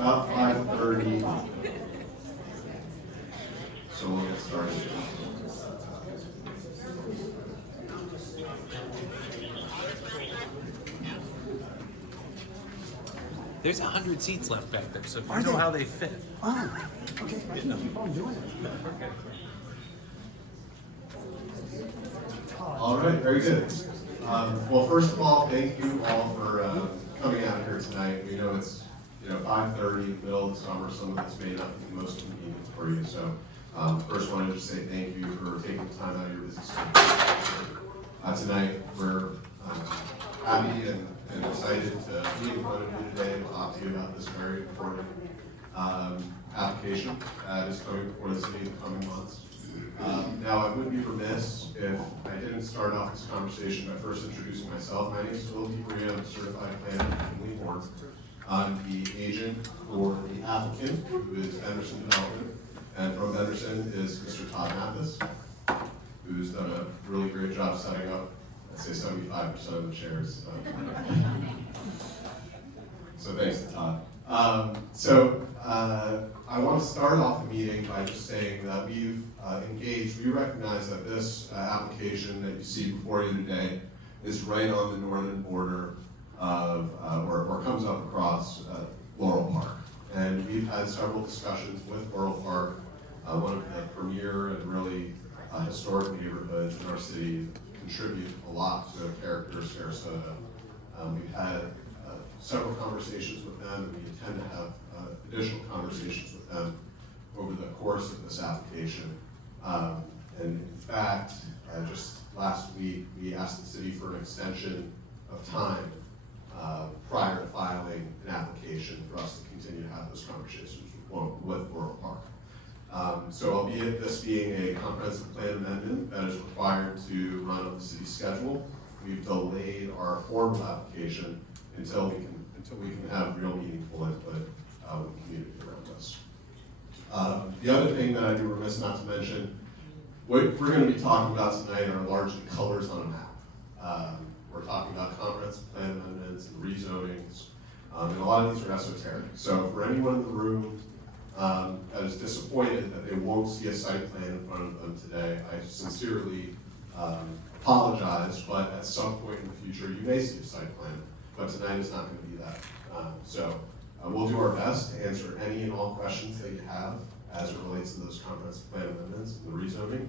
about 5:30, so we'll get started. There's 100 seats left back there, so find out how they fit. Oh, okay. Keep on doing it. All right, very good. Well, first of all, thank you all for coming out here tonight. We know it's 5:30 in the middle of the summer. Some of this may not be the most convenient for you. So first, I wanted to just say thank you for taking the time out of your busy schedule. Tonight, we're happy and excited to be in front of you today and talk to you about this very important application that is coming before the city in the coming months. Now, I would be remiss if I didn't start off this conversation by first introducing myself. My name is Phil DeBria. I'm a certified planner from Lee Horn. I'm the agent for the applicant, who is Benderson Development, and from Benderson is Mr. Todd Mathis, who's done a really great job setting up, I'd say 75% of the chairs. So thanks to Todd. I want to start off the meeting by just saying that we've engaged. We recognize that this application that you see before you today is right on the northern border of, or comes up across Laurel Park. And we've had several discussions with Morrill Park, one of the premier and really historic neighborhoods in our city, contribute a lot to the character of Sarasota. We've had several conversations with them, and we intend to have additional conversations with them over the course of this application. And in fact, just last week, we asked the city for an extension of time prior to filing an application for us to continue to have those conversations with Laurel Park. So albeit this being a comprehensive plan amendment that is required to run on the city's schedule, we've delayed our formal application until we can have real meaningful input with the community around us. The other thing that I'd be remiss not to mention, what we're going to be talking about tonight are largely colors on a map. We're talking about comprehensive plan amendments and rezonings, and a lot of these are esoteric. So for anyone in the room that is disappointed that they won't see a site plan in front of them today, I sincerely apologize, but at some point in the future you may see a site plan, but tonight is not going to be that. We'll do our best to answer any and all questions that you have as it relates to those comprehensive plan amendments and the rezoning.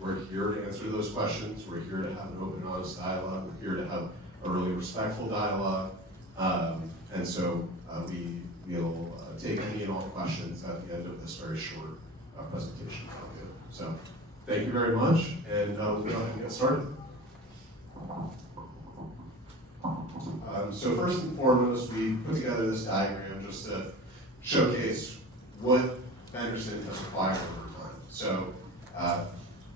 We're here to answer those questions. We're here to have an open, honest dialogue. We're here to have a really respectful dialogue. And so we'll take any and all questions at the end of this very short presentation. So thank you very much, and we'll go ahead and get started. So first and foremost, we put together this diagram just to showcase what Benderson has acquired over time. So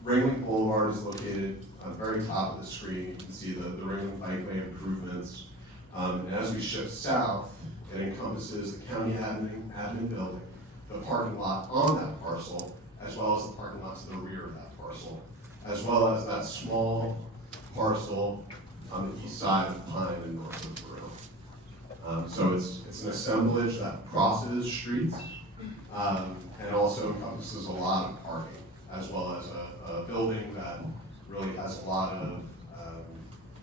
Ringling Boulevard is located on the very top of the screen. You can see the Ringling bikeway improvements. And as we shift south, it encompasses the county admin building, the parking lot on that parcel, as well as the parking lot to the rear of that parcel, as well as that small parcel on the east side of Pine and north of Morrill. So it's an assemblage that crosses streets and also encompasses a lot of parking, as well as a building that really has a lot of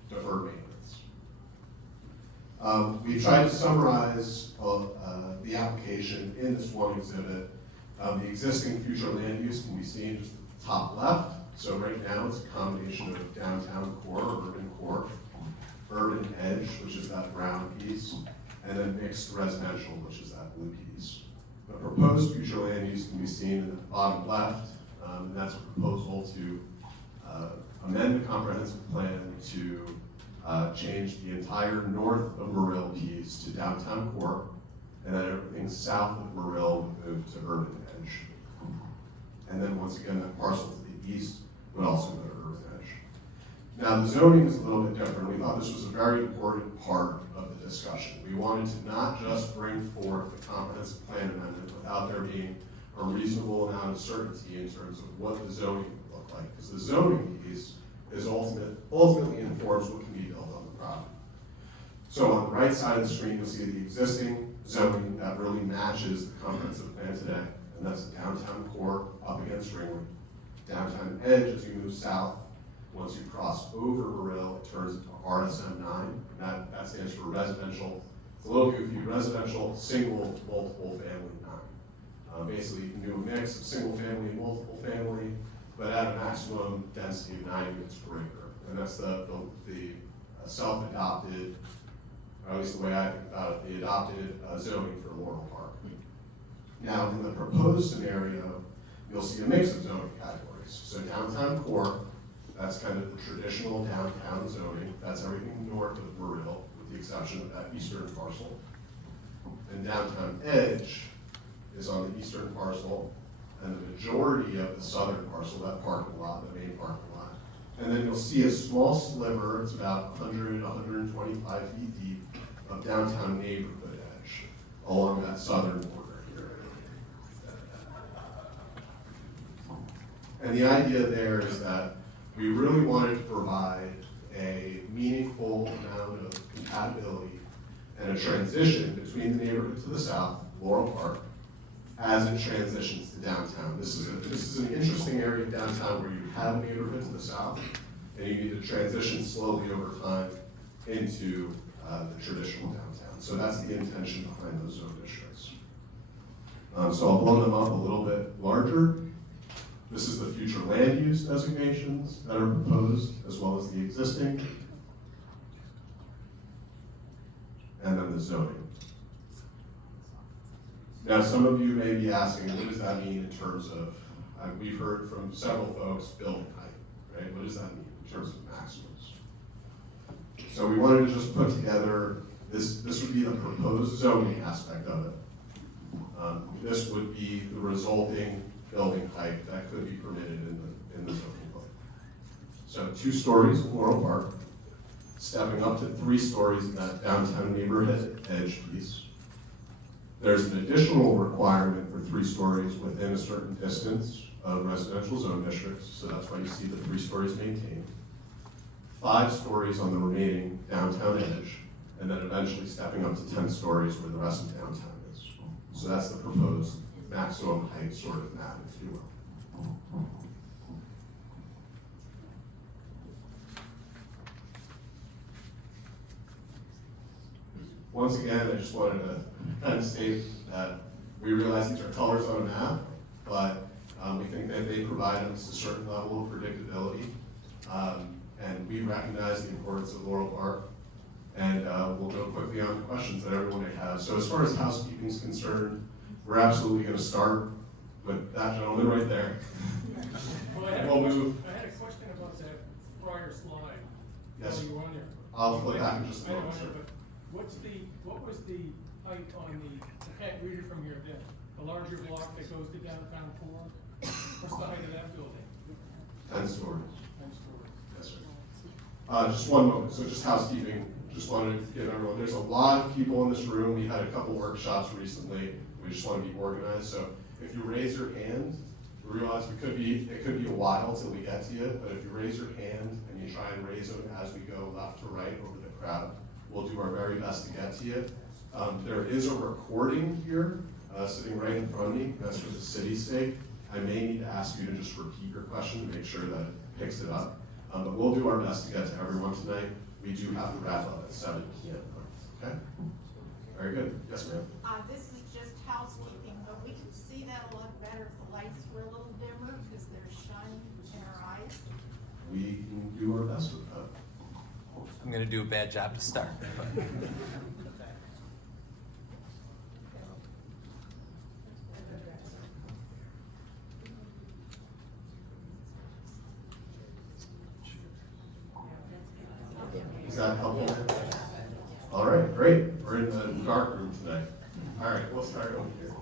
deferred maintenance. We tried to summarize the application in this one exhibit. The existing future land use can be seen just at the top left. So right now it's a combination of downtown core, urban edge, which is that brown piece, and then mixed residential, which is that blue piece. The proposed future land use can be seen in the bottom left, and that's a proposal to amend the comprehensive plan to change the entire north of Morrill piece to downtown core, and then everything south of Morrill would move to urban edge. And then once again, that parcel to the east would also go to urban edge. Now the zoning is a little bit different. We thought this was a very important part of the discussion. We wanted to not just bring forth the comprehensive plan amendment without there being a reasonable amount of certainty in terms of what the zoning would look like, because the zoning piece is ultimately informs what can be built on the property. So on the right side of the screen, you'll see the existing zoning that really matches the comprehensive plan today, and that's downtown core up against Ringwood. Downtown edge, as you move south, once you cross over Morrill, it turns into RSM 9, and that stands for residential. It's a little goofy, residential, single, multiple family 9. Basically, you can do a mix of single family and multiple family, but at a maximum density of 9 units per acre. And that's the self-adopted, or at least the way I think about it, the adopted zoning for Laurel Park. Now, in the proposed scenario, you'll see a mix of zoning categories. So downtown core, that's kind of the traditional downtown zoning. That's everything north of Morrill, with the exception of that eastern parcel. And downtown edge is on the eastern parcel, and the majority of the southern parcel, that parking lot, the main parking lot. And then you'll see a small sliver, it's about 100, 125 feet deep, of downtown neighborhood edge along that southern border here. And the idea there is that we really wanted to provide a meaningful amount of compatibility and a transition between the neighborhood to the south, Laurel Park, as it transitions to downtown. This is an interesting area of downtown where you have a neighborhood to the south, and you need to transition slowly over time into the traditional downtown. So that's the intention behind those zone districts. So I'll blow them up a little bit larger. This is the future land use designations that are proposed, as well as the existing, and then the zoning. Now, some of you may be asking, what does that mean in terms of, we've heard from several folks, building height, right? What does that mean in terms of maximums? So we wanted to just put together, this would be the proposed zoning aspect of it. This would be the resulting building height that could be permitted in the zoning code. So 2 stories in Laurel Park, stepping up to 3 stories in that downtown neighborhood edge piece. There's an additional requirement for 3 stories within a certain distance of residential zone districts, so that's why you see the 3 stories maintained. 5 stories on the remaining downtown edge, and then eventually stepping up to 10 stories where the rest of downtown is. So that's the proposed maximum height sort of map, if you will. Once again, I just wanted to kind of state that we realize these are colors on a map, but we think that they provide us a certain level of predictability. And we recognize the importance of Laurel Park, and we'll go quickly on to questions that everyone may have. So as far as housekeeping is concerned, we're absolutely going to start with that gentleman right there. Well, I had a question about that prior slide. Yes. While you were on there. I'll flip back in just a I don't moment, know, sir. but what was the height on I can't read it from here, the larger block that goes to downtown core? What's the height of that building? 10 stories. 10 stories. Yes, sir. Just one moment. So just housekeeping. Just wanted to give everyone, there's a lot of people in this room. We had a couple workshops recently. We just want to be organized. So if you raise your hand, we realize it could be a while till we get to you, but if you raise your hand and you try and raise it as we go left to right over the crowd, we'll do our very best to get to you. There is a recording here sitting right in front of me. That's for the city's sake. I may need to ask you to just repeat your question to make sure that it picks it up. But we'll do our best to get to everyone tonight. We do have to wrap up at 7 p.m. Okay? Very good. Yes, ma'am. This is just housekeeping, but we can see that a lot better if the lights were a little dimmer because they're shining in our eyes. We can do our best with that. I'm gonna do a bad job to start. But. Is that helpful? All right, great. We're in the dark room tonight. All right, we'll start over here.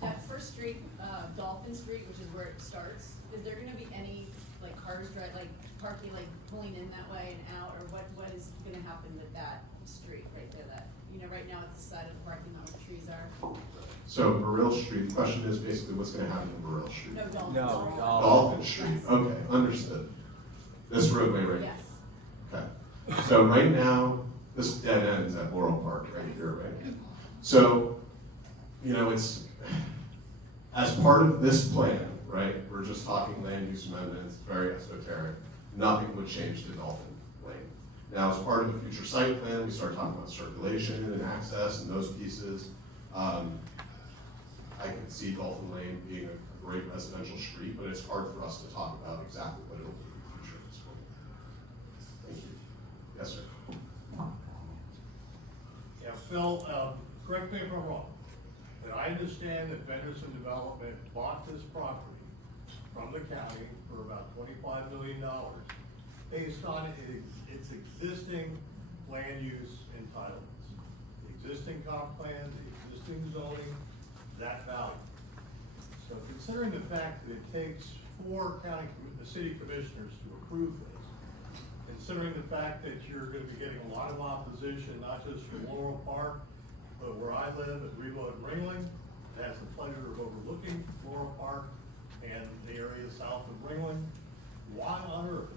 That first street, Dolphin Street, which is where it starts, is there gonna be any, like, cars parking, like, pulling in that way and out, or what is gonna happen with that street right there, that, right now it's the side of the parking lot where the trees are? So Morrill Street, the question is basically what's gonna happen to Morrill Street? No, Dolphin. No, Dolphin Street, okay, understood. This roadway right here. Yes. Okay, so right now, this dead ends at Laurel Park right here, right? So, you know, it's, as part of this plan, right, we're just talking land use amendments, very esoteric, nothing would change to Dolphin Lane. Now, as part of the future site plan, we start talking about circulation and access and those pieces. I can see Dolphin Lane being a great residential street, but it's hard for us to talk about exactly what it'll be in the future at this point. Thank you. Yes, sir. Yeah, Phil, correct me if I'm wrong, but I understand that Benderson Development bought this property from the county for about $25 million based on its existing land use entitlements. The existing comp plan, the existing zoning, that value. So considering the fact that it takes 4 city commissioners to approve this, considering the fact that you're gonna be getting a lot of opposition, not just from Laurel Park, but where I live at Reload Ringling, it has the pleasure of overlooking Laurel Park and the area south of Ringling. Why on earth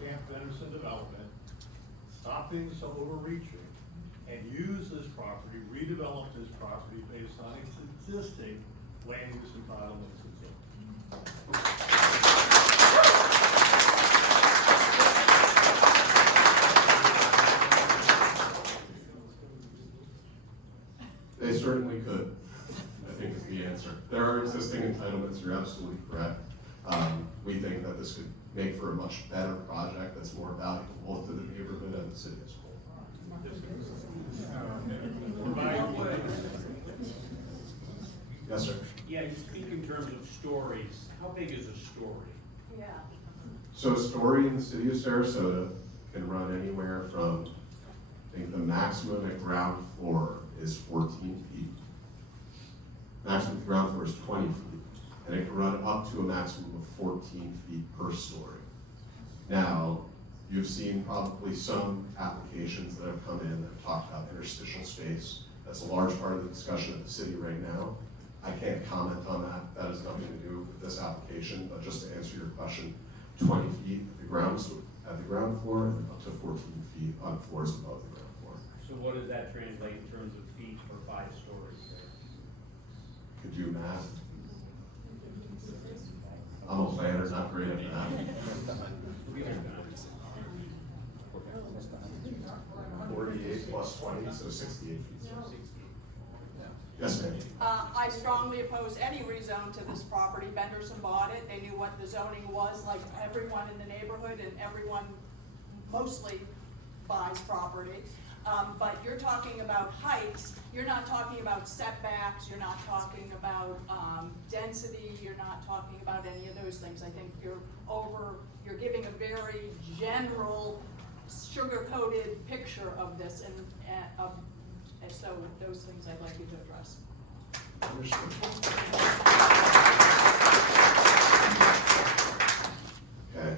can't Benderson Development stop being so overreaching and use this property, redevelop this property based on its existing land use entitlements and so? They certainly could, I think is the answer. There are existing entitlements, you're absolutely correct. We think that this could make for a much better project that's more valuable both to the neighborhood and the city as a whole. Yes, sir. Yeah, you speak in terms of stories. How big is a story? Yeah. So a story in the city of Sarasota can run anywhere from, I think the maximum at ground floor is 14 feet. Maximum at ground floor is 20 feet. And it can run up to a maximum of 14 feet per story. Now, you've seen probably some applications that have come in that have talked about interstitial space. That's a large part of the discussion of the city right now. I can't comment on that. That has nothing to do with this application, but just to answer your question, 20 feet at the ground floor and up to 14 feet on floors above the ground floor. So what does that translate in terms of feet for 5 stories? Could do math. I'm a planner, not great at math. 48 plus 20, so 68 feet. Yes, ma'am. I strongly oppose any rezone to this property. Benderson bought it, they knew what the zoning was, like everyone in the neighborhood, and everyone mostly buys property. But you're talking about heights, you're not talking about setbacks, you're not talking about density, you're not talking about any of those things. I think you're giving a very general, sugar-coated picture of this, and so those things I'd like you to address. Understood. Okay,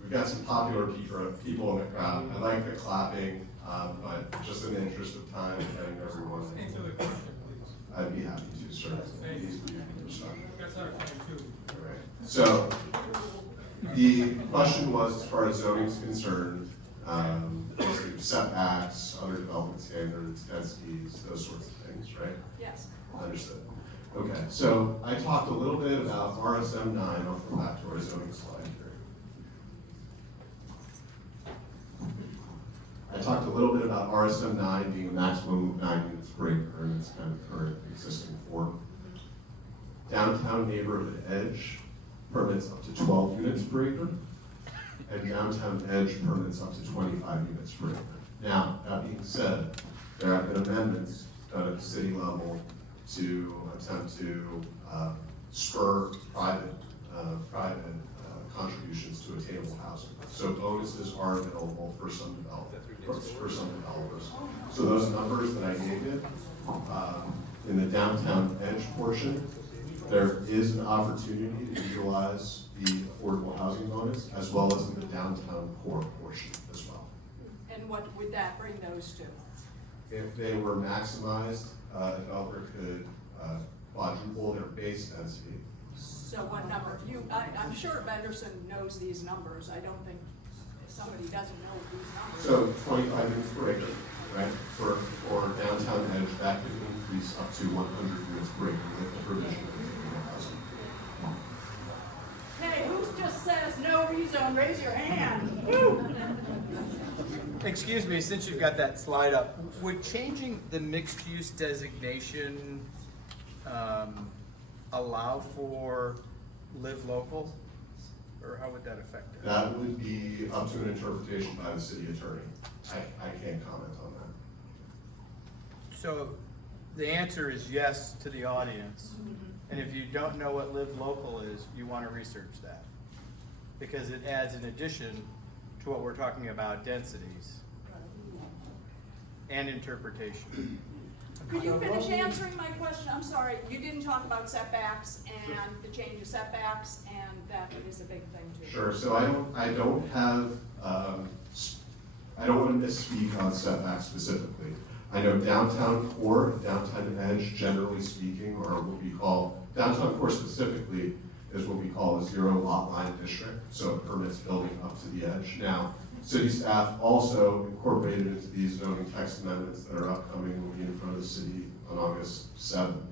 we've got some popular people in the crowd. I like the clapping, but just in the interest of time, getting everyone. Answer the question, please. I'd be happy to, sir. Thank you. Please be respectful. That's our point too. All right. So, the question was, as far as zoning is concerned, setbacks, other development standards, densities, those sorts of things, right? Yes. Understood. Okay, so I talked a little bit about RSM 9. I'll come back to our zoning slide here. I talked a little bit about RSM 9 being a maximum of 9 units per acre in its kind of current existing form. Downtown neighborhood edge permits up to 12 units per acre, and downtown edge permits up to 25 units per acre. Now, that being said, there have been amendments done at the city level to attempt to spur private contributions to attainable housing. So bonuses are available for some developers. So those numbers that I gave you, in the downtown edge portion, there is an opportunity to utilize the affordable housing bonus as well as in the downtown core portion as well. And what would that bring those to? If they were maximized, a developer could quadruple their base density. So what number? I'm sure Benderson knows these numbers. I don't think somebody doesn't know these numbers. So 25 units per acre, right? For downtown edge, that could increase up to 100 units per acre with the provision of affordable housing. Hey, who's just says no rezone, raise your hand. Woo! Excuse me, since you've got that slide up, would changing the mixed-use designation allow for live local? Or how would that affect it? That would be up to an interpretation by the city attorney. I can't comment on that. So the answer is yes to the audience. And if you don't know what live local is, you want to research that. Because it adds an addition to what we're talking about, densities and interpretation. Could you finish answering my question? I'm sorry, you didn't talk about setbacks and the change of setbacks, and that is a big thing too. Sure, so I don't have, I don't want to misspeak on setbacks specifically. I know downtown core, downtown edge, generally speaking, or what we call, downtown core specifically, is what we call a zero lot line district, so it permits building up to the edge. Now, city staff also incorporated into these zoning text amendments that are upcoming, will be in front of the city on August 7th,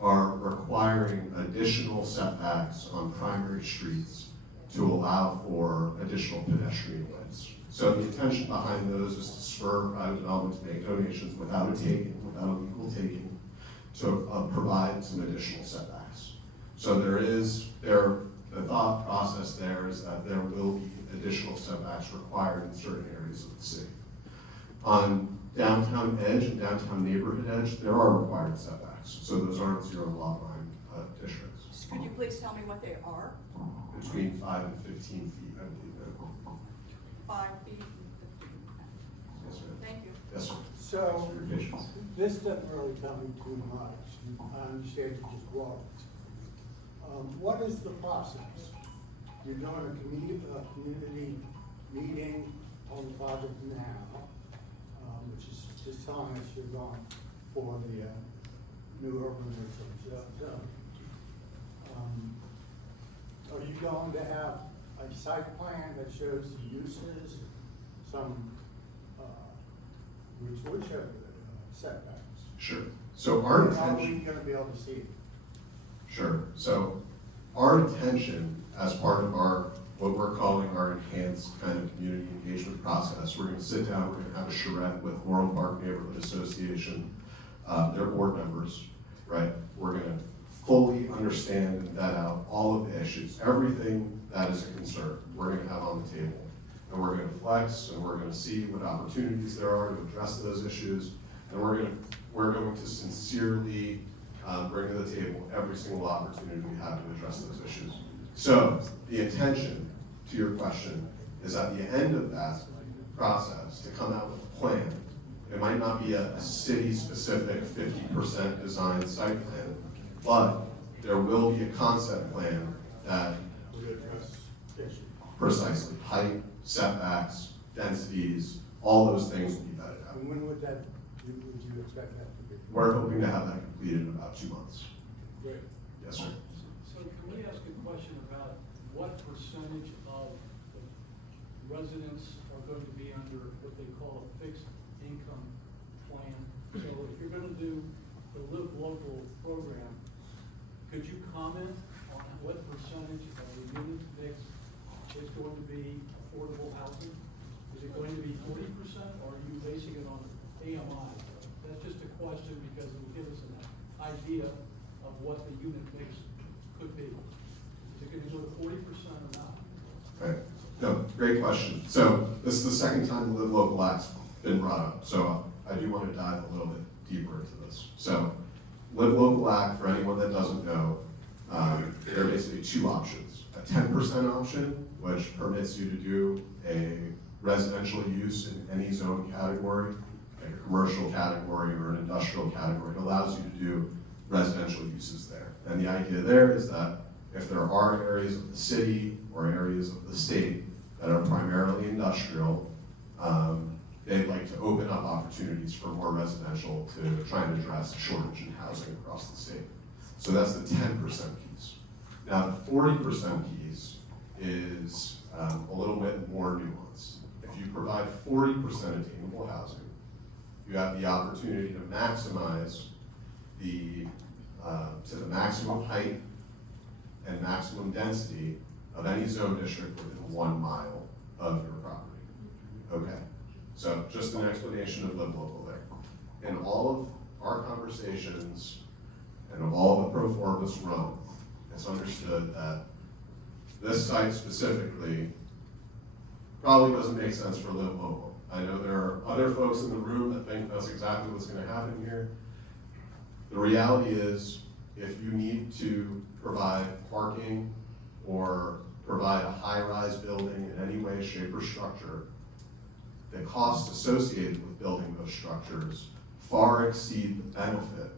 are requiring additional setbacks on primary streets to allow for additional pedestrian widths. So the intention behind those is to spur private development to make donations without a taking, without a legal taking, to provide some additional setbacks. So the thought process there is that there will be additional setbacks required in certain areas of the city. On downtown edge and downtown neighborhood edge, there are required setbacks. So those aren't zero lot line districts. Could you please tell me what they are? Between 5 and 15 feet, I believe. 5 feet? Yes, sir. Thank you. Yes, sir. So, For your patience. this doesn't really tell me too much. I understand you just walked. What is the process? You're doing a community meeting on the project now, which is just telling us you're going for the new urban zone. Are you going to have a site plan that shows the uses, which would show setbacks? Sure. So our How are we intention. gonna be able to see it? Sure. So our intention as part of what we're calling our enhanced kind of community engagement process, we're gonna sit down, we're gonna have a charrette with Laurel Park Neighborhood Association, their board members, right? We're gonna fully understand and vet out all of the issues, everything that is a concern, we're gonna have on the table. And we're gonna flex, and we're gonna see what opportunities there are to address those issues. And we're going to sincerely bring to the table every single opportunity we have to address those issues. So the intention, to your question, is at the end of that process to come out with a plan. It might not be a city-specific 50% design site plan, but there will be a concept plan that precisely height, setbacks, densities, all those things will be vetted out. And when would you expect that to be? We're hoping to have that completed in about 2 months. Great. Yes, sir. So can we ask a question about what percentage of the residents are going to be under what they call a fixed income plan? So if you're gonna do the Live Local program, could you comment on what percentage of the unit mix is going to be affordable housing? Is it going to be 40%, or are you basing it on AMI? That's just a question because it will give us an idea of what the unit mix could be. Is it gonna go to 40% or not? Right. No, great question. So this is the second time the Live Local Act's been brought up. So I do want to dive a little bit deeper into this. So Live Local Act, for anyone that doesn't know, there are basically 2 options. A 10% option, which permits you to do a residential use in any zone category, like a commercial category or an industrial category. It allows you to do residential uses there. And the idea there is that if there are areas of the city or areas of the state that are primarily industrial, they'd like to open up opportunities for more residential to try and address a shortage in housing across the state. So that's the 10% piece. Now, the 40% piece is a little bit more nuanced. If you provide 40% attainable housing, you have the opportunity to maximize to the maximum height and maximum density of any zone district within 1 mile of your property. Okay, so just an explanation of live local there. In all of our conversations and of all the pro formas run, it's understood that this site specifically probably doesn't make sense for live local. I know there are other folks in the room that think that's exactly what's gonna happen here. The reality is, if you need to provide parking or provide a high-rise building in any way, shape, or structure, the costs associated with building those structures far exceed the benefit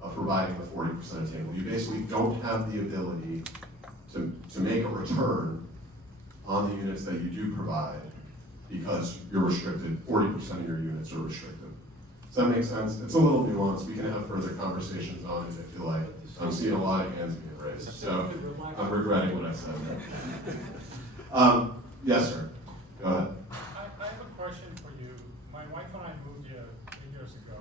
of providing the 40% attainable. You basically don't have the ability to make a return on the units that you do provide because you're restricted, 40% of your units are restricted. Does that make sense? It's a little nuanced. We can have further conversations on it if you like. I'm seeing a lot of hands being raised, so I'm regretting what I said there. Yes, sir. Go ahead. I have a question for you. My wife and I moved here 8 years ago,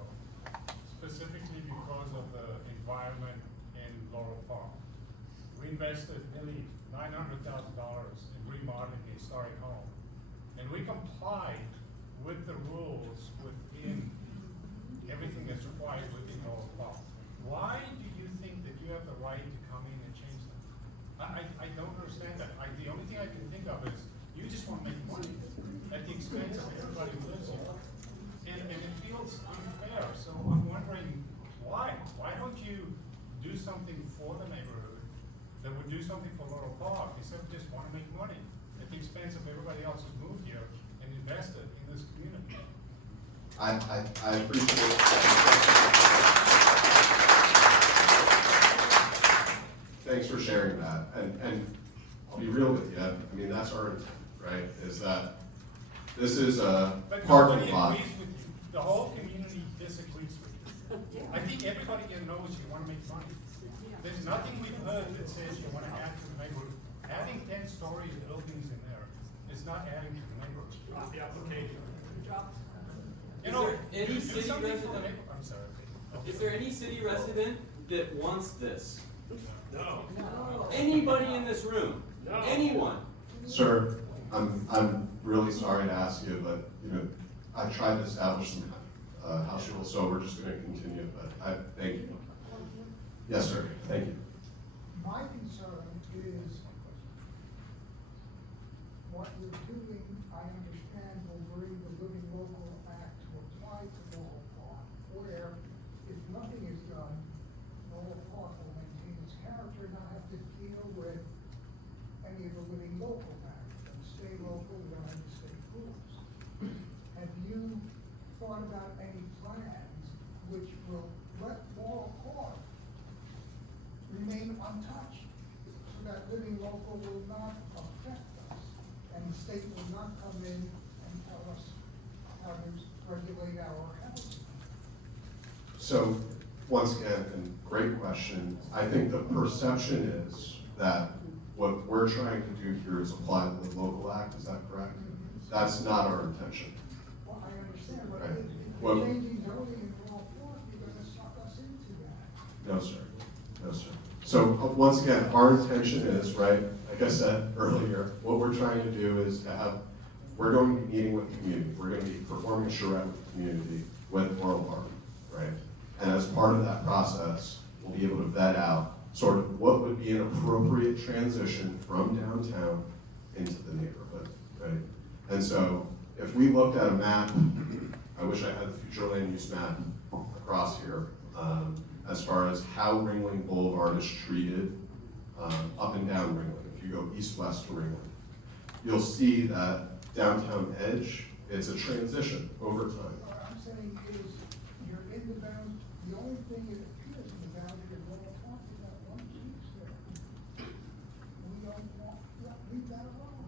specifically because of the environment in Laurel Park. We invested nearly $900,000 in remodeling a historic home, and we complied with the rules within everything that's required within Laurel Park. Why do you think that you have the right to come in and change them? I don't understand that. The only thing I can think of is you just want to make money at the expense of everybody who lives here. And it feels unfair. So I'm wondering why? Why don't you do something for the neighborhood that would do something for Laurel Park instead of just want to make money at the expense of everybody else who moved here and invested in this community? I appreciate Thanks for sharing that. And I'll be real with you. I mean, that's our intent, right? Is that this is a parking lot. Agrees with you. The whole community disagrees with you. I think everybody here knows you want to make money. There's nothing we've heard that says you want to add to the neighborhood. Adding 10-story buildings in there is not adding to the neighborhood. Drop the application. You know, any city resident? I'm sorry. Is there any city resident that wants this? No. Anybody in this room? No. Anyone? Sir, I'm really sorry to ask you, but I tried to establish some house rules, so we're just going to continue. But thank you. Yes, sir. Thank you. My concern is what you're doing, I understand, will bring the Living Local Act to apply to Laurel Park, where if nothing is done, Laurel Park will maintain its character and not have to deal with any of the Living Local Act. And stay local, we don't have to stay rules. Have you thought about any plans which will let Laurel Park remain untouched, so that Living Local will not affect us, and the state will not come in and tell us how to regulate our housing? So, once again, and great question. I think the perception is that what we're trying to do here is apply the Local Act. Is that correct? That's not our intention. Well, I understand, but Right. if Well- you're changing zoning in Laurel Park, you're gonna suck us into that. No, sir. No, sir. So once again, our intention is, right, like I said earlier, what we're trying to do is we're going to be meeting with the community. We're going to be performing a charrette with the community with Morrill Park, right? And as part of that process, we'll be able to vet out sort of what would be an appropriate transition from downtown into the neighborhood, right? And so if we looked at a map, I wish I had the future land use map across here, as far as how Ringling Boulevard is treated up and down Ringling. If you go east-west to Ringling, you'll see that downtown edge, it's a transition over time. What I'm saying is, you're in the bound, the only thing that appears in the boundary of Laurel Park is that one piece there. We don't want, leave that alone.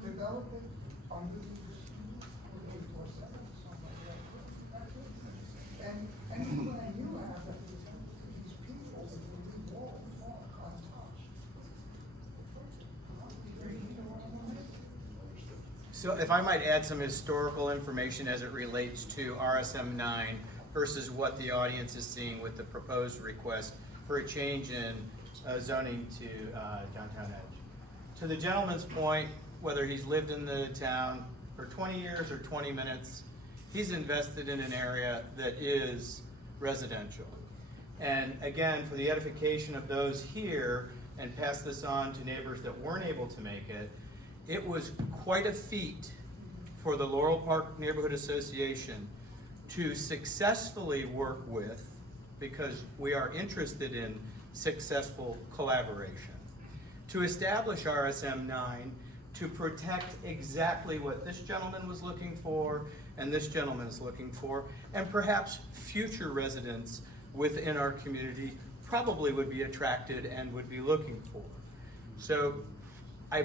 Develop it under the procedure for 847, something like that. That's it. And any plan you have that will tell these people that will leave Laurel Park untouched. So if I might add some historical information as it relates to RSM 9 versus what the audience is seeing with the proposed request for a change in zoning to downtown edge. To the gentleman's point, whether he's lived in the town for 20 years or 20 minutes, he's invested in an area that is residential. And again, for the edification of those here, and pass this on to neighbors that weren't able to make it, it was quite a feat for the Laurel Park Neighborhood Association to successfully work with, because we are interested in successful collaboration, to establish RSM 9 to protect exactly what this gentleman was looking for and this gentleman is looking for, and perhaps future residents within our community probably would be attracted and would be looking for. So I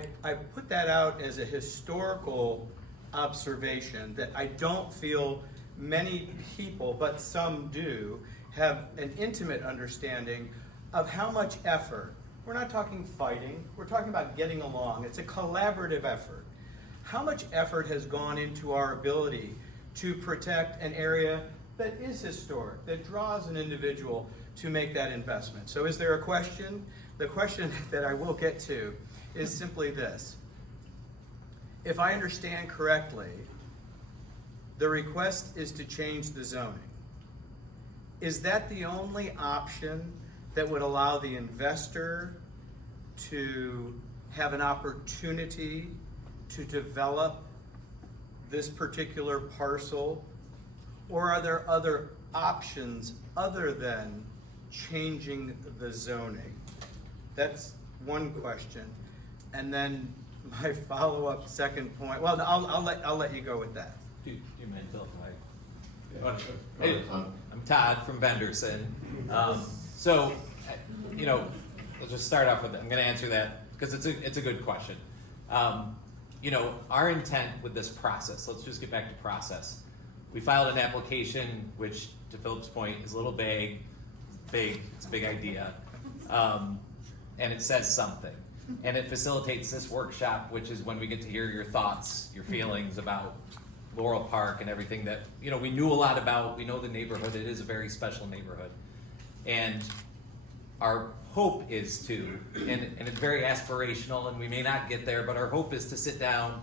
put that out as a historical observation that I don't feel many people, but some do, have an intimate understanding of how much effort. We're not talking fighting, we're talking about getting along. It's a collaborative effort. How much effort has gone into our ability to protect an area that is historic, that draws an individual to make that investment? So is there a question? The question that I will get to is simply this. If I understand correctly, the request is to change the zoning. Is that the only option that would allow the investor to have an opportunity to develop this particular parcel? Or are there other options other than changing the zoning? That's one question. And then my follow-up second point, well, I'll let you go with that. Do you mind, Phil? Yeah, sure. Hey, I'm Todd from Benderson. So, you know, we'll just start off with it. I'm going to answer that because it's a good question. You know, our intent with this process, let's just get back to process. We filed an application, which, to Philip's point, is a little vague. It's a big idea. And it says something. And it facilitates this workshop, which is when we get to hear your thoughts, your feelings about Laurel Park and everything that, you know, we knew a lot about. We know the neighborhood. It is a very special neighborhood. And our hope is to, and it's very aspirational, and we may not get there, but our hope is to sit down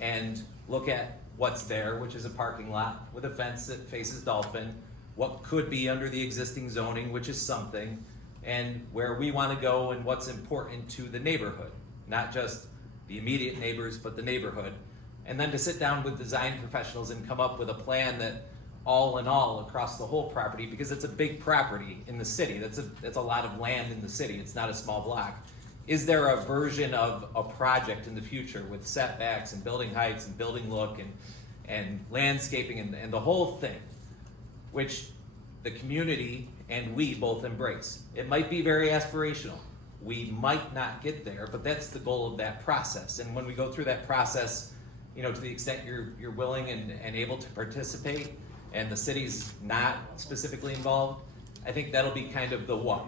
and look at what's there, which is a parking lot with a fence that faces Dolphin, what could be under the existing zoning, which is something, and where we want to go and what's important to the neighborhood, not just the immediate neighbors, but the neighborhood. And then to sit down with design professionals and come up with a plan that all in all across the whole property, because it's a big property in the city. That's a lot of land in the city. It's not a small block. Is there a version of a project in the future with setbacks and building heights and building look and landscaping and the whole thing, which the community and we both embrace? It might be very aspirational. We might not get there, but that's the goal of that process. And when we go through that process, you know, to the extent you're willing and able to participate, and the city's not specifically involved, I think that'll be kind of the what.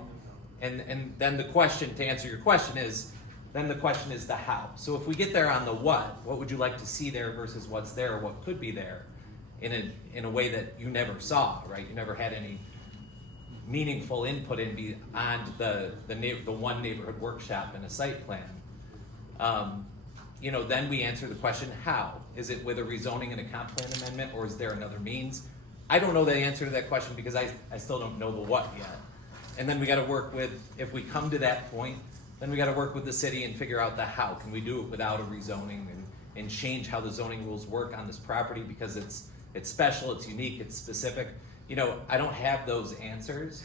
And then the question, to answer your question, is then the question is the how. So if we get there on the what would you like to see there versus what's there, what could be there in a way that you never saw, right? You never had any meaningful input in beyond the one neighborhood workshop and a site plan. You know, then we answer the question, how? Is it with a rezoning and a comp plan amendment, or is there another means? I don't know the answer to that question because I still don't know the what yet. And then we got to work with, if we come to that point, then we got to work with the city and figure out the how. Can we do it without a rezoning and change how the zoning rules work on this property, because it's special, it's unique, it's specific. You know, I don't have those answers,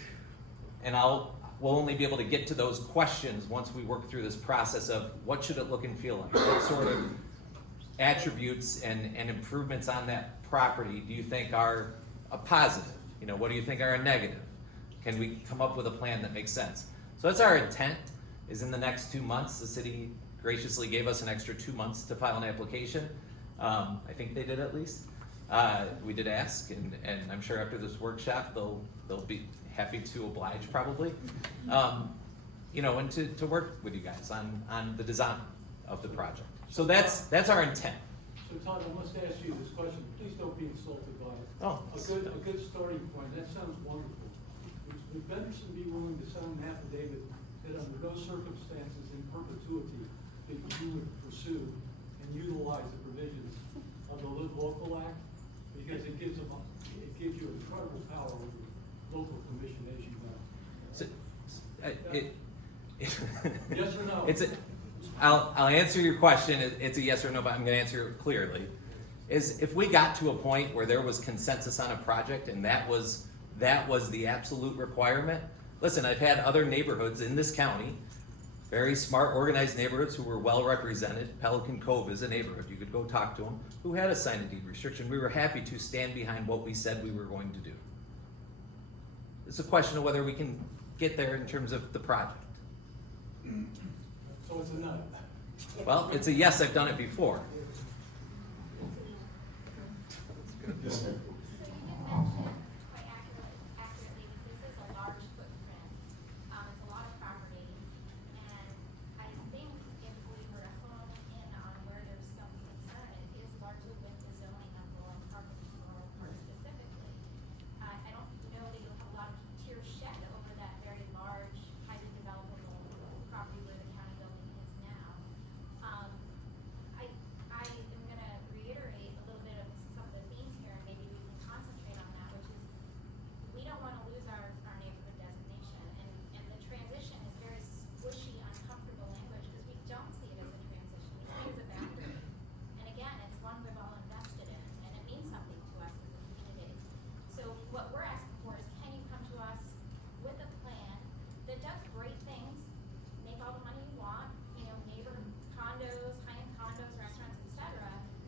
and we'll only be able to get to those questions once we work through this process of what should it look and feel like? What sort of attributes and improvements on that property do you think are a positive? You know, what do you think are a negative? Can we come up with a plan that makes sense? So that's our intent, is in the next 2 months. The city graciously gave us an extra 2 months to file an application. I think they did at least. We did ask, and I'm sure after this workshop, they'll be happy to oblige probably. You know, and to work with you guys on the design of the project. So that's our intent. So Todd, I must ask you this question, please don't be insulted by it. Oh. A good starting point, that sounds wonderful. Would Benderson be willing to sign an affidavit that under those circumstances in perpetuity, that you would pursue and utilize the provisions of the Live Local Act? Because it gives you incredible power with the local commission, as you know. Yes or no? I'll answer your question. It's a yes or no, but I'm going to answer it clearly. Is if we got to a point where there was consensus on a project and that was the absolute requirement. Listen, I've had other neighborhoods in this county, very smart, organized neighborhoods who were well represented. Pelican Cove is a neighborhood. You could go talk to them, who had a sign a deed restriction. We were happy to stand behind what we said we were going to do. It's a question of whether we can get there in terms of the project. So it's a no. Well, it's a yes, I've done it before. Yes, ma'am. So you did mention quite accurately, this is a large footprint. It's a lot of property. And I think if we were to hone in on where there's some concern, it is largely with the zoning of Laurel Park and Laurel Park specifically. I don't know that you'll have a lot of tears shed over that very large, highly developable property where the county building is now. I am gonna reiterate a little bit of some of the themes here, and maybe we can concentrate on that, which is we don't wanna lose our neighborhood designation, and the transition is very squishy, uncomfortable language, because we don't see it as a transition, we see it as a boundary. And again, it's one we've all invested in, and it means something to us as a community. So what we're asking for is, can you come to us with a plan that does great things, make all the money you want, you know, neighbor condos, high-end condos, restaurants, etc.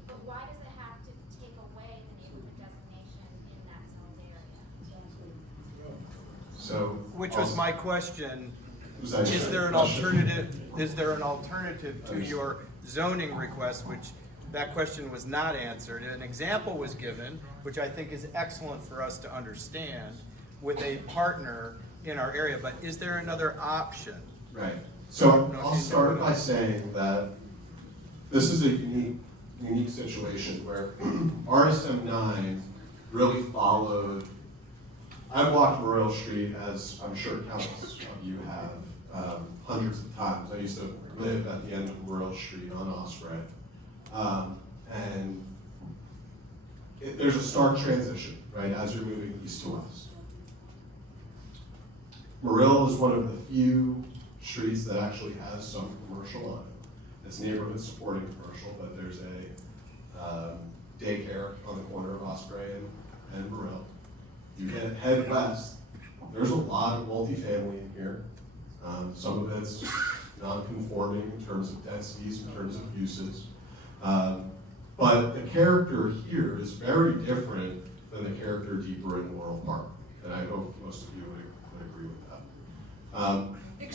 But why does it have to take away the neighborhood designation in that zoned area? So. Which was my question. Was that Is your there an question? alternative to your zoning request, which that question was not answered? An example was given, which I think is excellent for us to understand, with a partner in our area, but is there another option? Right. So I'll start by saying that this is a unique situation where RSM 9 really followed. I've walked Morrill Street, as I'm sure countless of you have, hundreds of times. I used to live at the end of Morrill Street on Osprey. And there's a stark transition, right, as you're moving east to west. Morrill is one of the few streets that actually has some commercial on it. It's neighborhood supporting commercial, but there's a daycare on the corner of Osprey and Morrill. You head west, there's a lot of multifamily in here. Some of it's non-conforming in terms of densities, in terms of uses. But the character here is very different than the character deeper in Laurel Park. And I hope most of you would agree with that.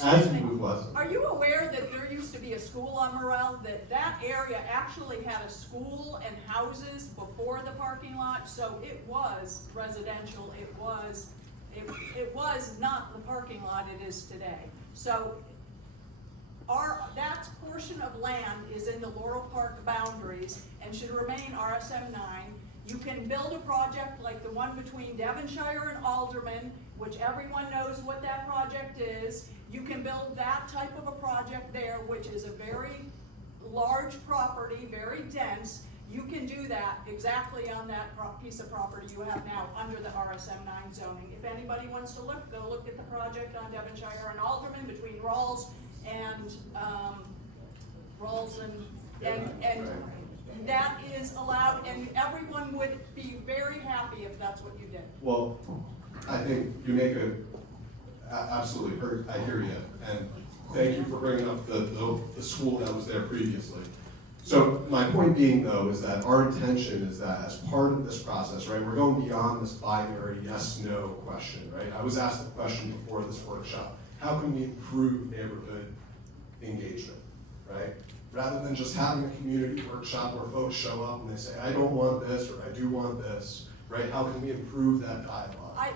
As you move west. Are you aware that there used to be a school on Morrill, that area actually had a school and houses before the parking lot? So it was residential, it was not the parking lot it is today. So that portion of land is in the Laurel Park boundaries and should remain RSM 9. You can build a project like the one between Devonshire and Alderman, which everyone knows what that project is. You can build that type of a project there, which is a very large property, very dense. You can do that exactly on that piece of property you have now under the RSM 9 zoning. If anybody wants to look, go look at the project on Devonshire and Alderman between Rawls and that is allowed, and everyone would be very happy if that's what you did. Well, I think you make absolutely heard. I hear you, and thank you for bringing up the school that was there previously. So my point being, though, is that our intention is that as part of this process, right, we're going beyond this binary yes/no question, right? I was asked the question before this workshop: how can we improve neighborhood engagement, right? Rather than just having a community workshop where folks show up and they say, I don't want this, or I do want this, right? How can we improve that dialogue? I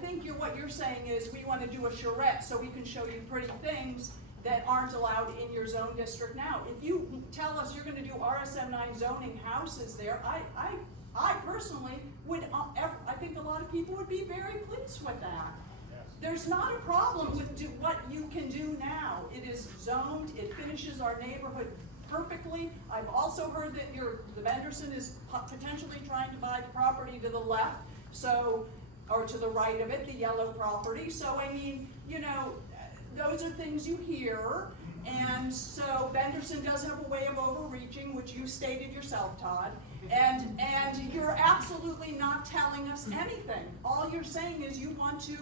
think what you're saying is we want to do a charrette so we can show you pretty things that aren't allowed in your zone district now. If you tell us you're gonna do RSM9 zoning houses there, I personally would, I think a lot of people would be very pleased with that. There's not a problem with what you can do now. It is zoned, it finishes our neighborhood perfectly. I've also heard that the Benderson is potentially trying to buy the property to the left, so, or to the right of it, the yellow property. So I mean, you know, those are things you hear. And so Benderson does have a way of overreaching, which you stated yourself, Todd. And you're absolutely not telling us anything. All you're saying is you want to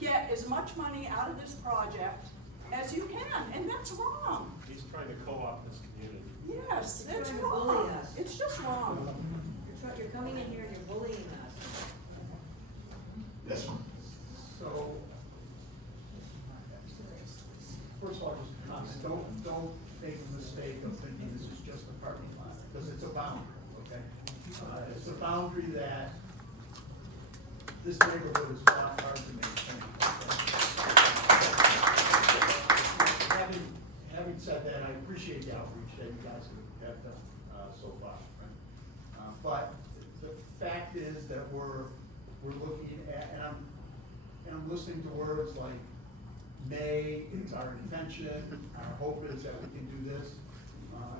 get as much money out of this project as you can, and that's wrong. He's trying to co-opt this community. Yes, it's You're trying to bully wrong. us. It's just wrong. You're coming in here and you're bullying us. Yes, sir. So, first of all, just a comment, don't make the mistake of thinking this is just a parking lot, because it's a boundary, okay? It's a boundary that this neighborhood is fought hard to maintain. Having said that, I appreciate the outreach that you guys have done so far. Right? But the fact is that we're looking at, and I'm listening to words like may, it's our intention, our hope is that we can do this.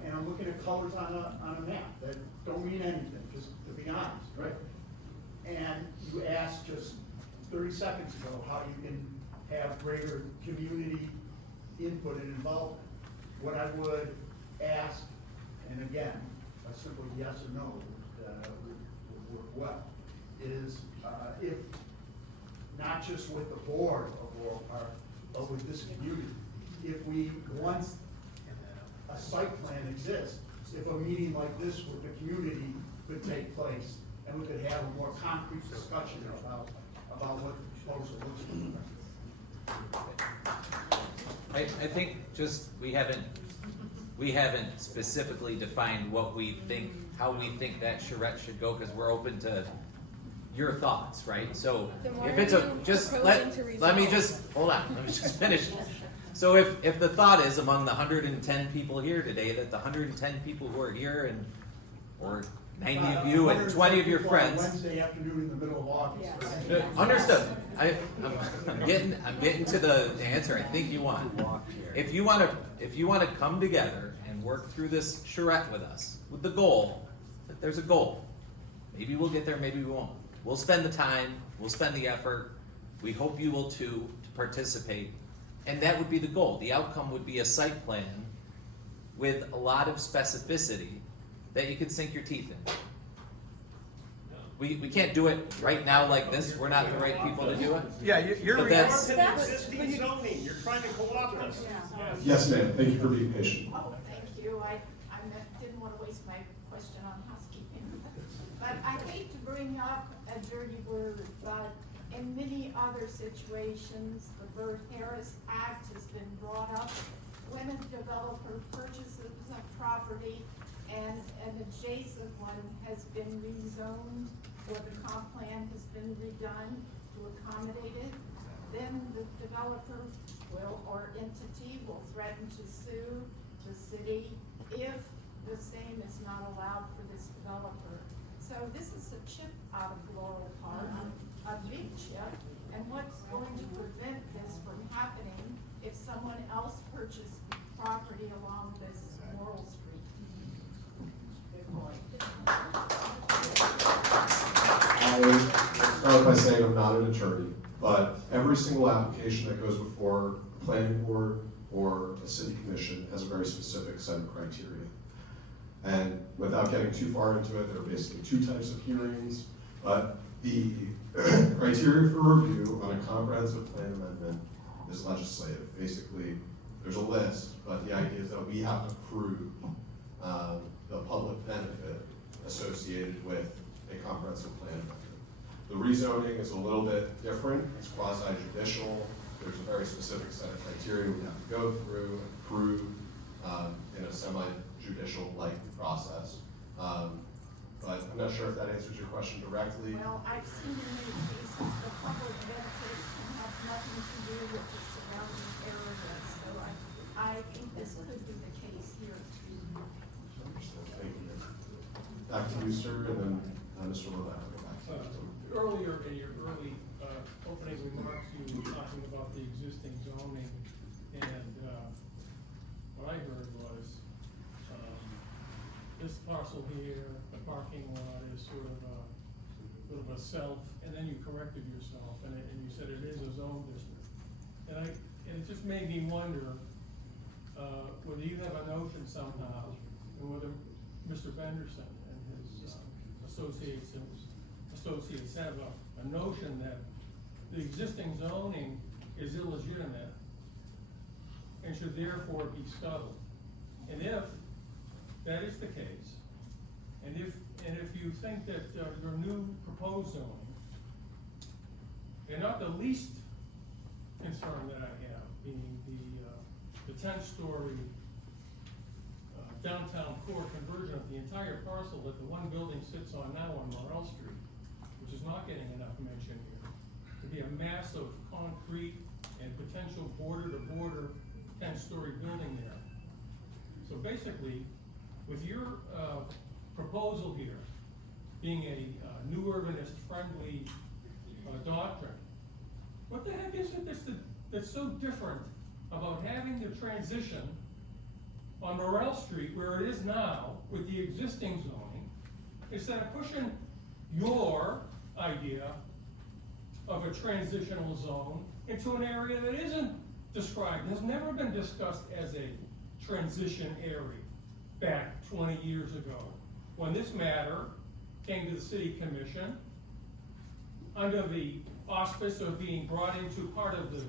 And I'm looking at colors on a map that don't mean anything, just to be honest, right? And you asked just 30 seconds ago how you can have greater community input and involvement. What I would ask, and again, a simple yes or no would work well, is if, not just with the board of Laurel Park, but with this community, if we, once a site plan exists, if a meeting like this with the community could take place, and we could have a more concrete discussion about what the proposal looks like. I think just, we haven't specifically defined what we think, how we think that charrette should go, because we're open to your thoughts, right? So if it's a, just let me just, hold on, let me just finish. So if the thought is among the 110 people here today, that the 110 people who are here and, or 90 of you and 20 of your friends. Wednesday afternoon in the middle of August. Yeah. Understood. I'm getting to the answer I think you want. If you want to come together and work through this charrette with us, with the goal that there's a goal. Maybe we'll get there, maybe we won't. We'll spend the time, we'll spend the effort. We hope you will too, to participate. And that would be the goal. The outcome would be a site plan with a lot of specificity that you could sink your teeth in. We can't do it right now like this. We're not the right people to do it. Yeah, you're But that's, Existing zoning, you're trying to co-opt us. Yes, ma'am. Thank you for being patient. Oh, thank you. I didn't want to waste my question on housekeeping. But I hate to bring up a dirty word, but in many other situations, the Burt-Harris Act has been brought up. When a developer purchases a property and an adjacent one has been rezoned or the comp plan has been redone to accommodate it, then the developer will, or entity will threaten to sue the city if the same is not allowed for this developer. So this is a chip out of Laurel Park, a big chip, and what's going to prevent this from happening if someone else purchased property along this Morrill Street? I start by saying I'm not an attorney, but every single application that goes before a planning board or a city commission has a very specific set of criteria. And without getting too far into it, there are basically two types of hearings, but the criteria for review on a comprehensive plan amendment is legislative. Basically, there's a list, but the idea is that we have to prove the public benefit associated with a comprehensive plan amendment. The rezoning is a little bit different. It's quasi-judicial. There's a very specific set of criteria we have to go through and prove in a semi-judicial-like process. But I'm not sure if that answers your question directly. Well, I've seen in many cases the public benefit can have nothing to do with the surrounding area, so I think this could be the case here. Thank you. Back to you, sir, and then Mr. Levesque. Earlier in your early opening remarks, you were talking about the existing zoning, and what I heard was this parcel here, the parking lot is sort of a self, and then you corrected yourself, and you said it is a zone district. And it just made me wonder whether you have a notion somehow, and whether Mr. Benderson and his associates have a notion that the existing zoning is illegitimate and should therefore be scuttled. And if that is the case, and if you think that your new proposed zoning, and not the least concern that I have being the 10-story downtown core conversion of the entire parcel that the one building sits on now on Morrill Street, which is not getting enough mention here, to be a massive concrete and potential border-to-border 10-story building there. So basically, with your proposal here being a new urbanist friendly doctrine, what the heck is it that's so different about having the transition on Morrill Street where it is now with the existing zoning, instead of pushing your idea of a transitional zone into an area that isn't described, has never been discussed as a transition area back 20 years ago, when this matter came to the city commission under the auspice of being brought into part of the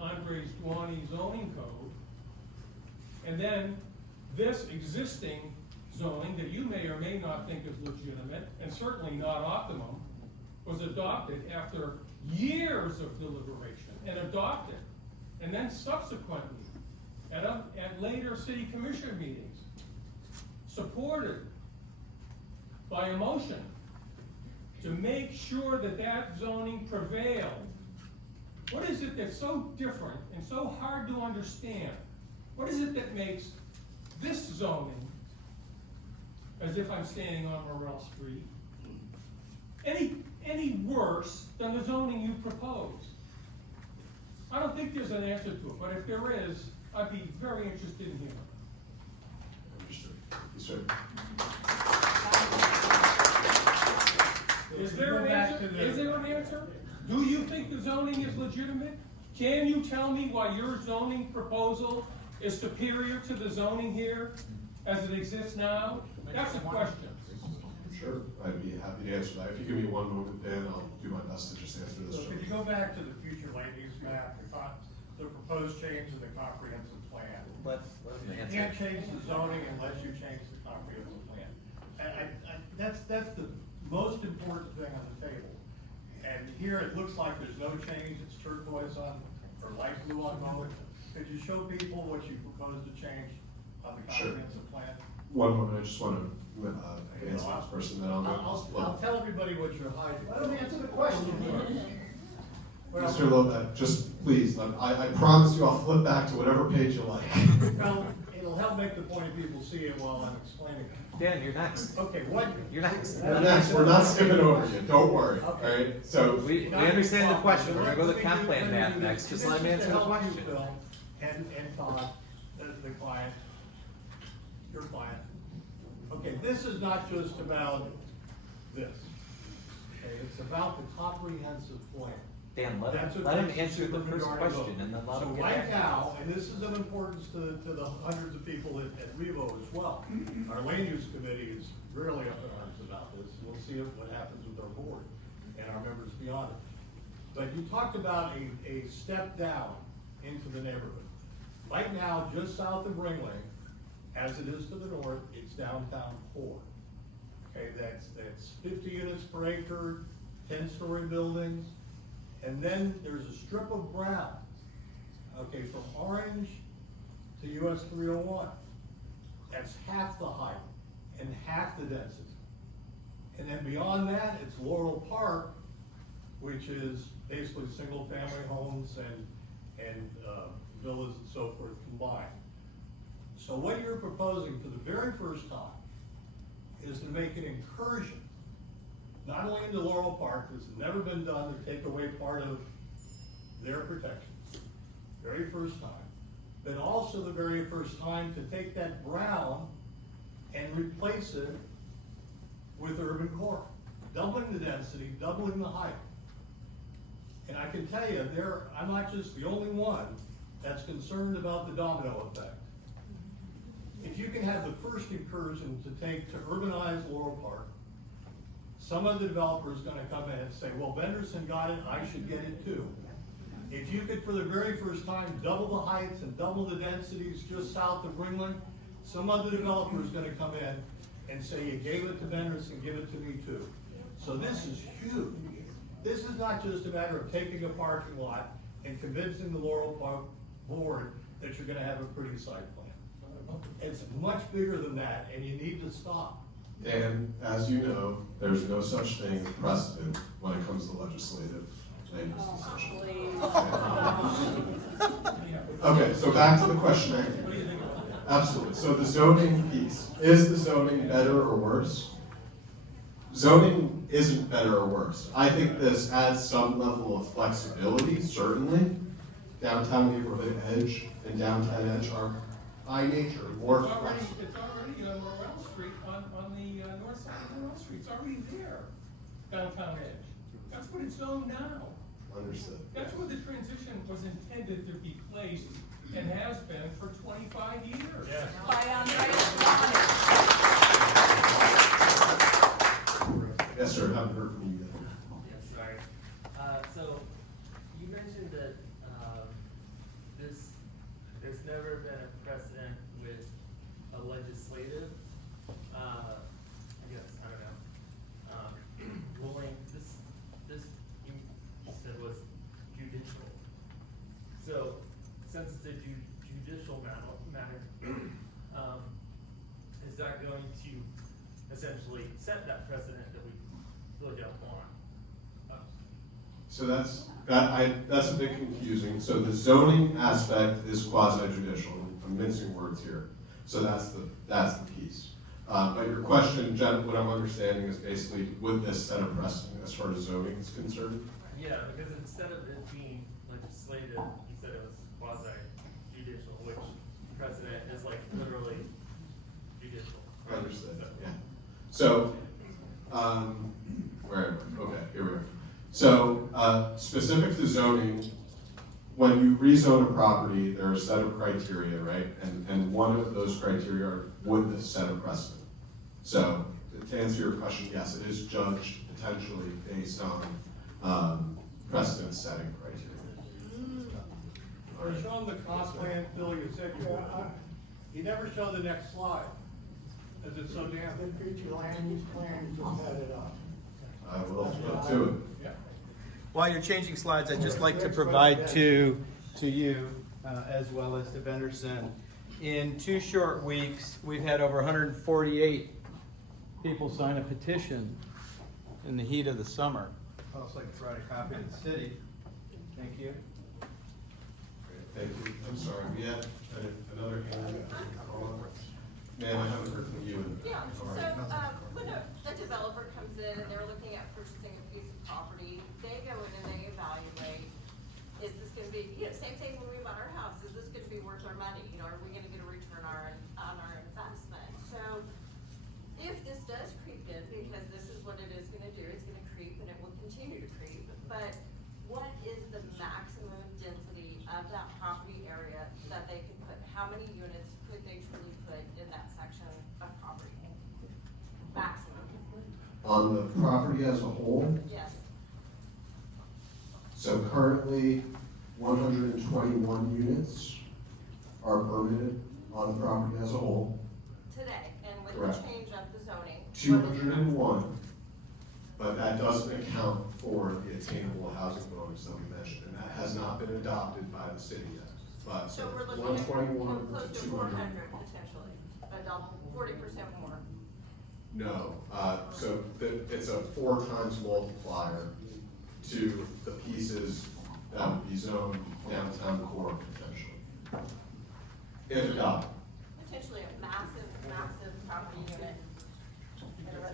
Andres Duani zoning code. And then this existing zoning that you may or may not think is legitimate, and certainly not optimum, was adopted after years of deliberation, and adopted, and then subsequently, at later city commission meetings, supported by a motion to make sure that that zoning prevailed. What is it that's so different and so hard to understand? What is it that makes this zoning, as if I'm standing on Morrill Street, any worse than the zoning you propose? I don't think there's an answer to it, but if there is, I'd be very interested in hearing. Understood. Yes, sir. Is there an answer? Is there an answer? Do you think the zoning is legitimate? Can you tell me why your zoning proposal is superior to the zoning here as it exists now? That's a question. Sure, I'd be happy to answer that. If you give me one moment, Dan, I'll do my best to just answer this. So could you go back to the future land use map, the proposed change in the comprehensive plan? You can't change the zoning unless you change the comprehensive plan. That's the most important thing on the table. And here it looks like there's no change, it's turquoise on, or light blue on both. Could you show people what you propose to change on the comprehensive plan? One moment, I just want to answer this person, then I'll tell everybody what you're hiding. Let him answer the question. Mr. Lopez, just please, I promise you I'll flip back to whatever page you like. Well, it'll help make the point people see it while I'm explaining it. Dan, you're next. Okay, what? You're next. We're next, we're not skipping over you, don't worry, alright? So, We understand the question. We're gonna go to the comp plan map next. Just let him answer the question. Phil and Todd, the client, your client. Okay, this is not just about this. Okay, it's about the comprehensive plan. Dan, let That's him what makes answer it the super first majority question vote. and then let him So get right back. now, and this is of importance to the hundreds of people at Revo as well, our land use committee is really up in arms about this. We'll see what happens with our board and our members beyond it. But you talked about a step down into the neighborhood. Right now, just south of Ringling, as it is to the north, it's downtown core. Okay, that's 50 units per acre, 10-story buildings, and then there's a strip of brown, okay, from Orange to US 301. That's half the height and half the density. And then beyond that, it's Laurel Park, which is basically single-family homes and villas and so forth combined. So what you're proposing for the very first time is to make an incursion, not only into Laurel Park, this has never been done, to take away part of their protections, very first time, but also the very first time to take that brown and replace it with urban core, doubling the density, doubling the height. And I can tell you, I'm not just the only one that's concerned about the domino effect. If you can have the first incursion to urbanize Laurel Park, some of the developer's gonna come in and say, well, Benderson got it, I should get it too. If you could, for the very first time, double the heights and double the densities just south of Ringland, some other developer's gonna come in and say, you gave it to Benderson, give it to me too. So this is huge. This is not just a matter of taking a parking lot and convincing the Laurel Park board that you're gonna have a pretty site plan. It's much bigger than that, and you need to stop. And as you know, there's no such thing as precedent when it comes to legislative land use decisions. Okay, so back to the question. Absolutely. So the zoning piece, is the zoning better or worse? Zoning isn't better or worse. I think this adds some level of flexibility, certainly. Downtown neighborhood edge and downtown edge are by nature more flexible. It's already on Morrill Street, on the north side of Morrill Street, it's already there, downtown edge. That's what it's zoned now. Understood. That's where the transition was intended to be placed and has been for 25 years. Yes. By Yes, sir, haven't heard from you yet. Yes, sorry. So, you mentioned that, there's never been a precedent with a legislative, ruling. This you said was judicial. So, since it's a judicial matter, is that going to essentially set that precedent that we really don't want? So that's a bit confusing. So the zoning aspect is quasi-judicial. I'm mincing words here. So that's the piece. But your question, Jen, what I'm understanding is basically, would this set a precedent as far as zoning is concerned? Yeah, because instead of it being legislative, you said it was quasi-judicial, which precedent is like literally judicial. Understood, yeah. So, where am I? Okay, here we are. So, specific to zoning, when you rezone a property, there are a set of criteria, right? And one of those criteria are, would this set a precedent? So, to answer your question, yes, it is judged potentially based on precedent setting criteria. All right. Show them the comp plan, Phil, you said you would. You never show the next slide. Is it so damn? The future land use plan, you just had it up. I will flip to it. While you're changing slides, I'd just like to provide to you, as well as to Benderson. In 2 short weeks, we've had over 148 people sign a petition in the heat of the summer. I'd also like to provide a copy of the city. Thank you. Thank you. I'm sorry, we had another hand. Ma'am, I haven't heard from you. Yeah, so, when a developer comes in and they're looking at purchasing a piece of property, they go in and they evaluate, is this gonna be, same thing when we bought our house, is this gonna be worth our money? Are we gonna get a return on our investment? So, if this does creep in, because this is what it is gonna do, it's gonna creep and it will continue to creep, but what is the maximum density of that property area that they could put? How many units could they truly put in that section of property? Maximum. On the property as a whole, Yes. so currently 121 units are permitted on the property as a whole. Today, and with Correct. the change of the zoning. 201, but that doesn't account for the attainable housing bonus that we mentioned, and that has not been adopted by the city yet. But So we're looking at 121 close to to 200. 400 potentially, a double, 40% more. No, so it's a 4 times multiplier to the pieces that would be zoned downtown core potentially. If adopted. Potentially a massive, massive property unit.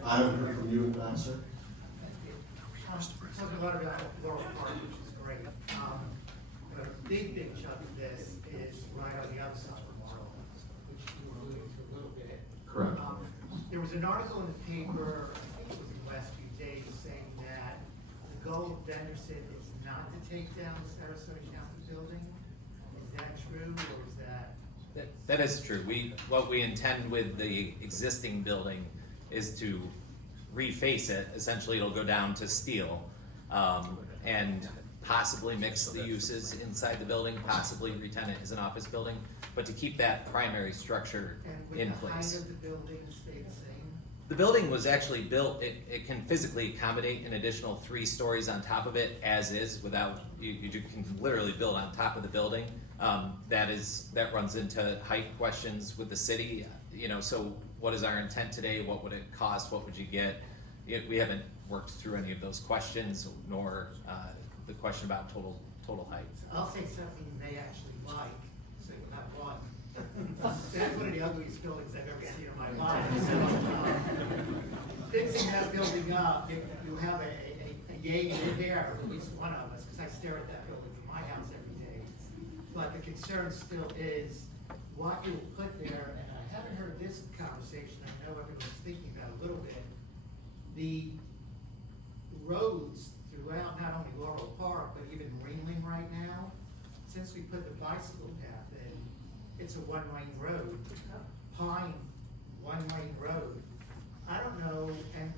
I haven't heard from you in the back, sir. Talking a lot about Laurel Park, which is great. But a big chunk of this is right on the other side of Morrill, which you were alluding to a little bit. Correct. There was an article in the paper, I think it was in the last few days, saying that the goal of Benderson is not to take down the Sarasota County building. Is that true, or is that? That is true. What we intend with the existing building is to reface it. Essentially, it'll go down to steel, and possibly mix the uses inside the building, possibly re-tenant as an office building, but to keep that primary structure in And would the height place. of the building stay the same? The building was actually built, it can physically accommodate an additional 3 stories on top of it as is without, you can literally build on top of the building. That runs into height questions with the city, so what is our intent today? What would it cost? What would you get? We haven't worked through any of those questions, nor the question about total height. I'll say something you may actually like, so you'll have one. That's one of the ugliest buildings I've ever seen in my life. So, fixing that building up, you have a yay in there, at least one of us, because I stare at that building from my house every day. But the concern still is what you will put there, and I haven't heard this conversation, I know everyone's thinking about it a little bit. The roads throughout not only Laurel Park, but even Ringling right now, since we put the bicycle path in, it's a one-lane road. Pine, one-lane road. I don't know, and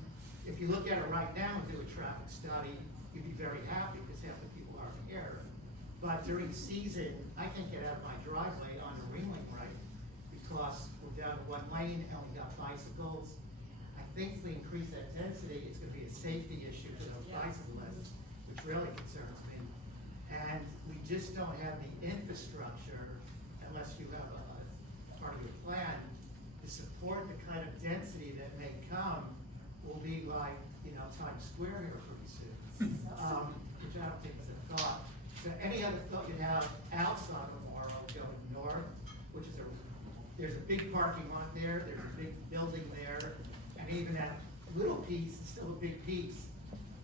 if you look at it right now and do a traffic study, you'd be very happy because half the people aren't here. But during season, I can't get out of my driveway on the Ringling right because we're down to one lane and we got bicycles. I think if we increase that density, it's gonna be a safety issue for those bicyclists, which really concerns me. And we just don't have the infrastructure, unless you have a part of your plan, to support the kind of density that may come, will be like, Times Square here pretty soon. Which I don't think is a thought. So any other thought you have outside of Morrill going north, which is there's a big parking lot there, there's a big building there, and even that little piece is still a big piece.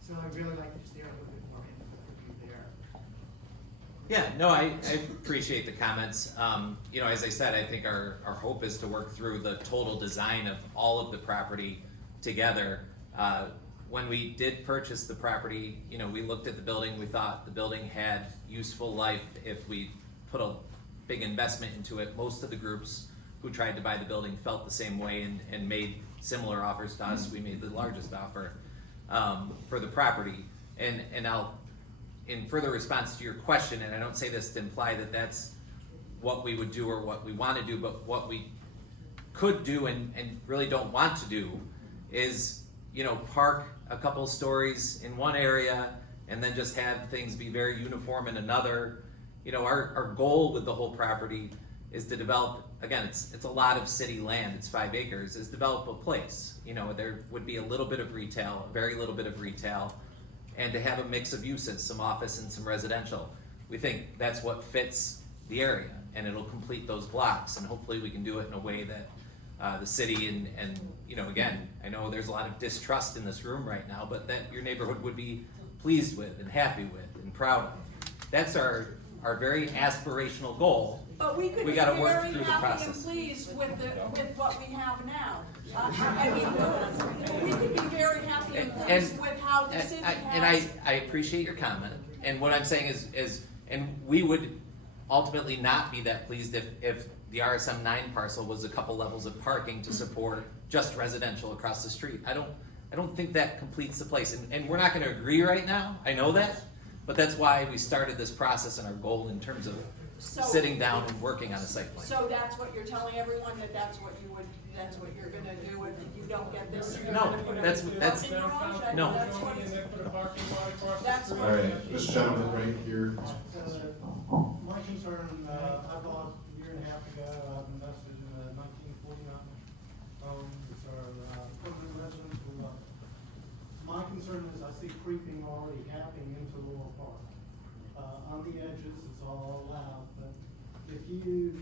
So I'd really like to just hear a little bit more input from you there. Yeah, no, I appreciate the comments. As I said, I think our hope is to work through the total design of all of the property together. When we did purchase the property, we looked at the building, we thought the building had useful life if we put a big investment into it. Most of the groups who tried to buy the building felt the same way and made similar offers to us. We made the largest offer for the property. And I'll, in further response to your question, and I don't say this to imply that that's what we would do or what we want to do, but what we could do and really don't want to do is, park a couple stories in one area and then just have things be very uniform in another. Our goal with the whole property is to develop, again, it's a lot of city land, it's 5 acres, is develop a place. There would be a little bit of retail, a very little bit of retail, and to have a mix of uses, some office and some residential. We think that's what fits the area, and it'll complete those blocks, and hopefully we can do it in a way that the city and again, I know there's a lot of distrust in this room right now, but that your neighborhood would be pleased with and happy with and proud of. That's our very aspirational goal. But we could be gotta work very through the happy and process. pleased with what we have now. We could be very happy and pleased with how the city has. And I appreciate your comment, and what I'm saying is and we would ultimately not be that pleased if the RSM 9 parcel was a couple levels of parking to support just residential across the street. I don't think that completes the place, and we're not gonna agree right now, I know that, but that's why we started this process and our goal in terms of sitting down and working on a site plan. So that's what you're telling everyone, that's what you're gonna do if you don't get this? You're No, gonna put a that's parking garage? no. That's what And then put a parking lot across the That's street. All right, this gentleman right here. My concern, I bought a year and a half ago, I've invested in a 1949 home, it's our permanent residence. My concern is I see creeping already happening into Laurel Park. On the edges, it's all allowed, but if you,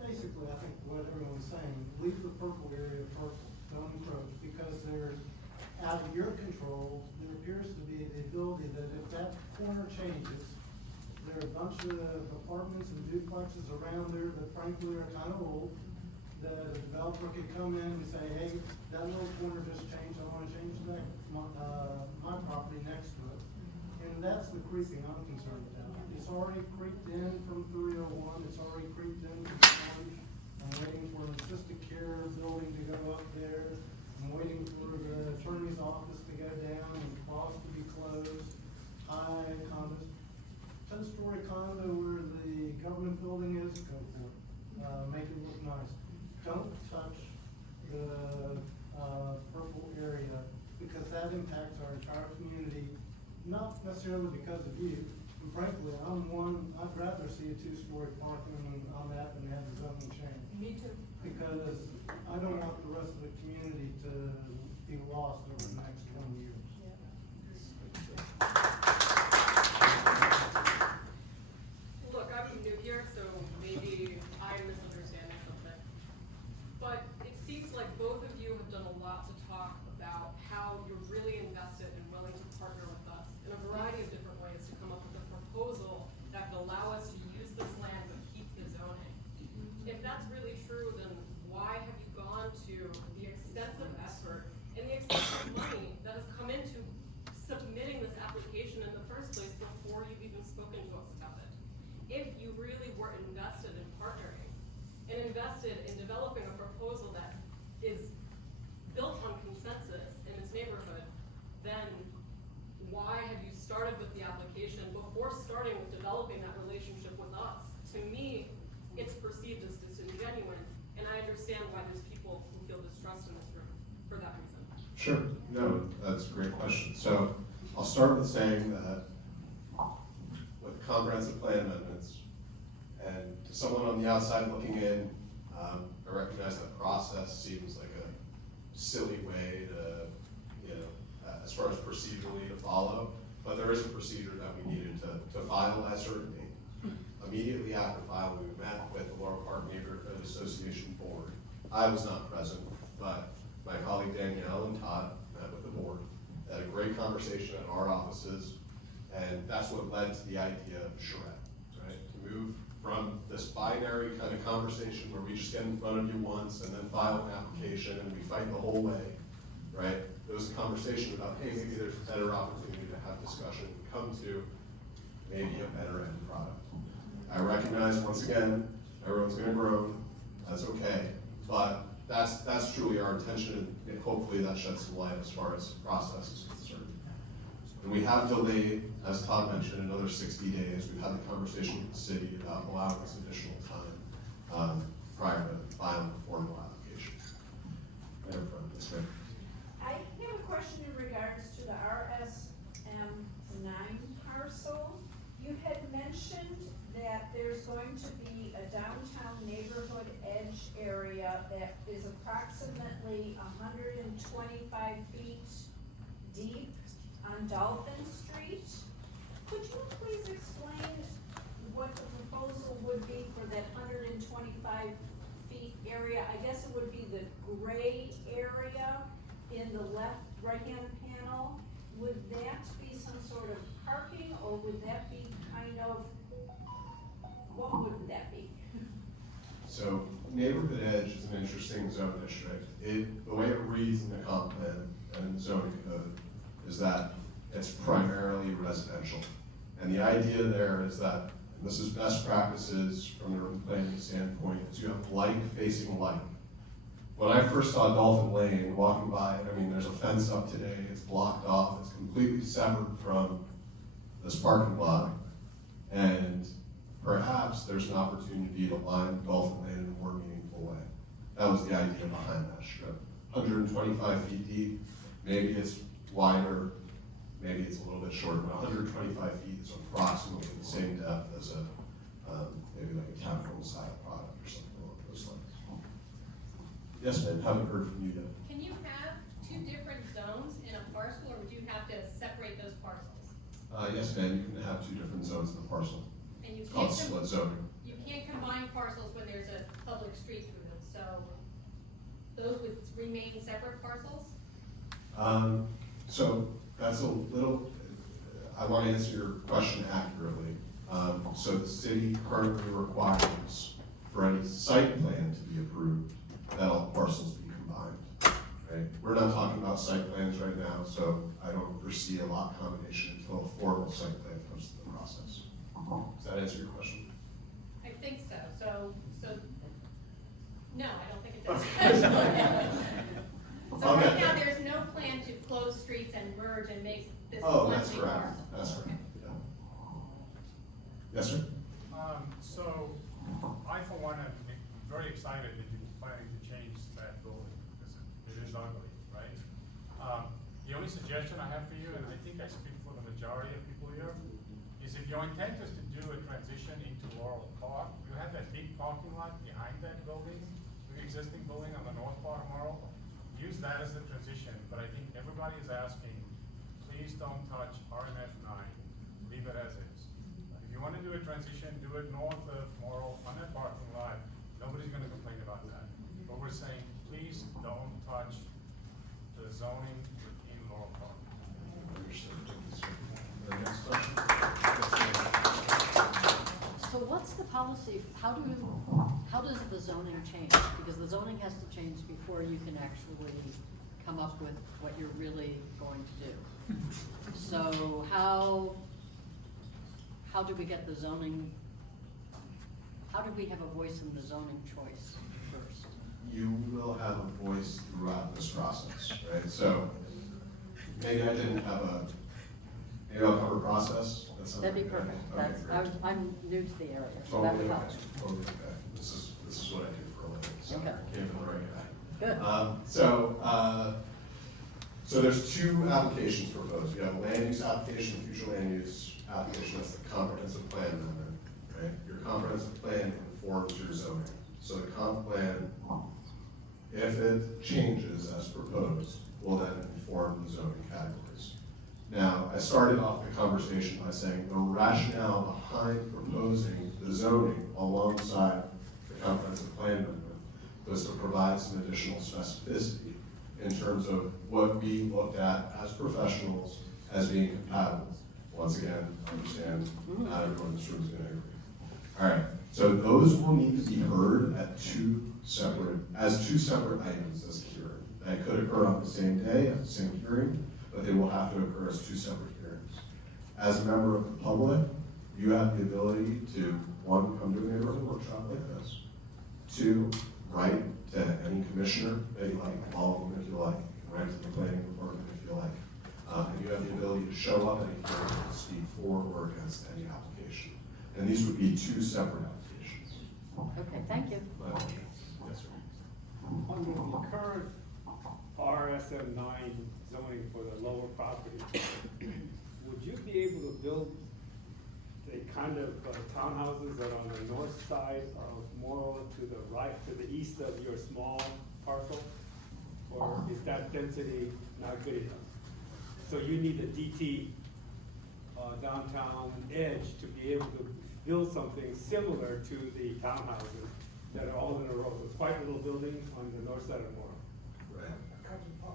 basically, I think what everyone's saying, leave the purple area purple, don't encroach, because they're out of your control. There appears to be the ability that if that corner changes, there are a bunch of apartments and duplexes around there that frankly are kind of old. The developer could come in and say, hey, that little corner just changed, I wanna change that, my property next to it. And that's the creeping I'm concerned about. It's already creeped in from 301, it's already creeped in from Orange. I'm waiting for an assisted care building to go up there. I'm waiting for the attorney's office to go down and cross to be closed. High condos, 10-story condo where the government building is, go for it. Make it look nice. Don't touch the purple area because that impacts our entire community, not necessarily because of you. And frankly, I'd rather see a 2-story parking on that than have the zoning change. Me too. Because I don't want the rest of the community to be lost over the next 20 years. Look, I'm new here, so maybe I'm misunderstanding something. But it seems like both of you have done a lot to talk about how you're really invested and willing to partner with us in a variety of different ways to come up with a proposal that could allow us to use this land but keep the zoning. If that's really true, then why have you gone to the extensive effort and the extensive money that has come into submitting this application in the first place before you've even spoken to us about it? If you really were invested in partnering and invested in developing a proposal that is built on consensus in this neighborhood, then why have you started with the application before starting with developing that relationship with us? To me, it's perceived as disingenuous, and I understand why there's people who feel distrust in this room for that reason. Sure, no, that's a great question. So I'll start with saying that with comprehensive plan amendments, and to someone on the outside looking in, I recognize that process seems like a silly way to, as far as procedurally to follow, but there is a procedure that we needed to file that certain date. Immediately after filing, we met with the Laurel Park Neighborhood Association Board. I was not present, but my colleague Danielle and Todd met with the board, had a great conversation at our offices, and that's what led to the idea of charrette, right? To move from this binary kind of conversation where we just get in front of you once and then file an application and we fight the whole way, right? There was a conversation about, hey, maybe there's a better opportunity to have discussion and come to maybe a better end product. I recognize, once again, everyone's gonna groan, that's okay, but that's truly our intention, and hopefully that sheds some light as far as process is concerned. And we have delayed, as Todd mentioned, another 60 days. We've had the conversation with the city about allowing us additional time prior to filing the formal application. Right in front, that's great. I have a question in regards to the RSM9 parcel. You had mentioned that there's going to be a downtown neighborhood edge area that is approximately 125 feet deep on Dolphin Street. Could you please explain what the proposal would be for that 125 feet area? I guess it would be the gray area in the right-hand panel. Would that be some sort of parking, or would that be kind of, what would that be? So neighborhood edge is an interesting zone district. The way it reads in the comp plan and in the zoning code is that it's primarily residential. And the idea there is that, and this is best practices from the urban planning standpoint, is you have like facing like. When I first saw Dolphin Lane walking by, I mean, there's a fence up today, it's blocked off, it's completely severed from this parking lot. And perhaps there's an opportunity to line Dolphin Lane in a more meaningful way. That was the idea behind that strip. 125 feet deep, maybe it's wider, maybe it's a little bit shorter, but 125 feet is approximately the same depth as maybe like a townhome style product or something along those lines. Yes, ma'am, haven't heard from you yet. Can you have two different zones in a parcel, or would you have to separate those parcels? Yes, ma'am, you can have two different zones in the parcel. And you It's called can't split zoning. you can't combine parcels when there's a public street through them, so those would remain separate parcels? So that's a little, I want to answer your question accurately. So the city currently requires for any site plan to be approved that all parcels be combined. Right? We're not talking about site plans right now, so I don't foresee a lot combination until a formal site plan comes to the process. Does that answer your question? I think so, no, I don't think it does. So Okay. right now, there's no plan to close streets and merge and make this Oh, one that's big correct, parcel. that's correct, yeah. Yes, sir? So, I for one am very excited that you're planning to change that building, because it is ugly, right? The only suggestion I have for you, and I think I speak for the majority of people here, is if your intent is to do a transition into Laurel Park, you have that big parking lot behind that building, the existing building on the north part of Morrill. Use that as the transition, but I think everybody is asking, please don't touch RMF 9, leave it as is. If you want to do a transition, do it north of Morrill on that parking lot. Nobody's going to complain about that. But we're saying, please don't touch the zoning within Laurel Park. Understood. Thank you, sir. Next question? So what's the policy, how does the zoning change? Because the zoning has to change before you can actually come up with what you're really going to do. So how do we get the zoning, how do we have a voice in the zoning choice first? You will have a voice throughout this process, right? So maybe I didn't have maybe I'll cover process. That'd be perfect. Okay, great. I'm new to the area, so that would Totally help. okay, totally okay. This is what I do for a living, so Okay. I came from the right guy. Good. So there's two applications proposed. You have a land use application, future land use application. That's the comprehensive plan amendment, right? Your comprehensive plan informs your zoning. So the comp plan, if it changes as proposed, will then inform the zoning categories. Now, I started off the conversation by saying the rationale behind proposing the zoning alongside the comprehensive plan amendment was to provide some additional specificity in terms of what we looked at as professionals as being compatible. Once again, I understand not everyone in this room is going to agree. All right, so those will need to be heard at two separate items as a hearing. They could occur on the same day at the same hearing, but they will have to occur as two separate hearings. As a member of the public, you have the ability to, one, come to a neighborhood workshop like this, two, write to any commissioner that you like, all of them if you like, write to the planning department if you like. And you have the ability to show up at a hearing and speak for or against any application. And these would be two separate applications. Okay, thank you. Yes, sir. Under the current RSM 9 zoning for the lower property, would you be able to build the kind of townhouses that are on the north side of Morrill to the right, to the east of your small parcel? Or is that density not good enough? So you need a DT downtown edge to be able to build something similar to the townhouses that are all in a row. It's quite little buildings on the north side of Morrill. Right.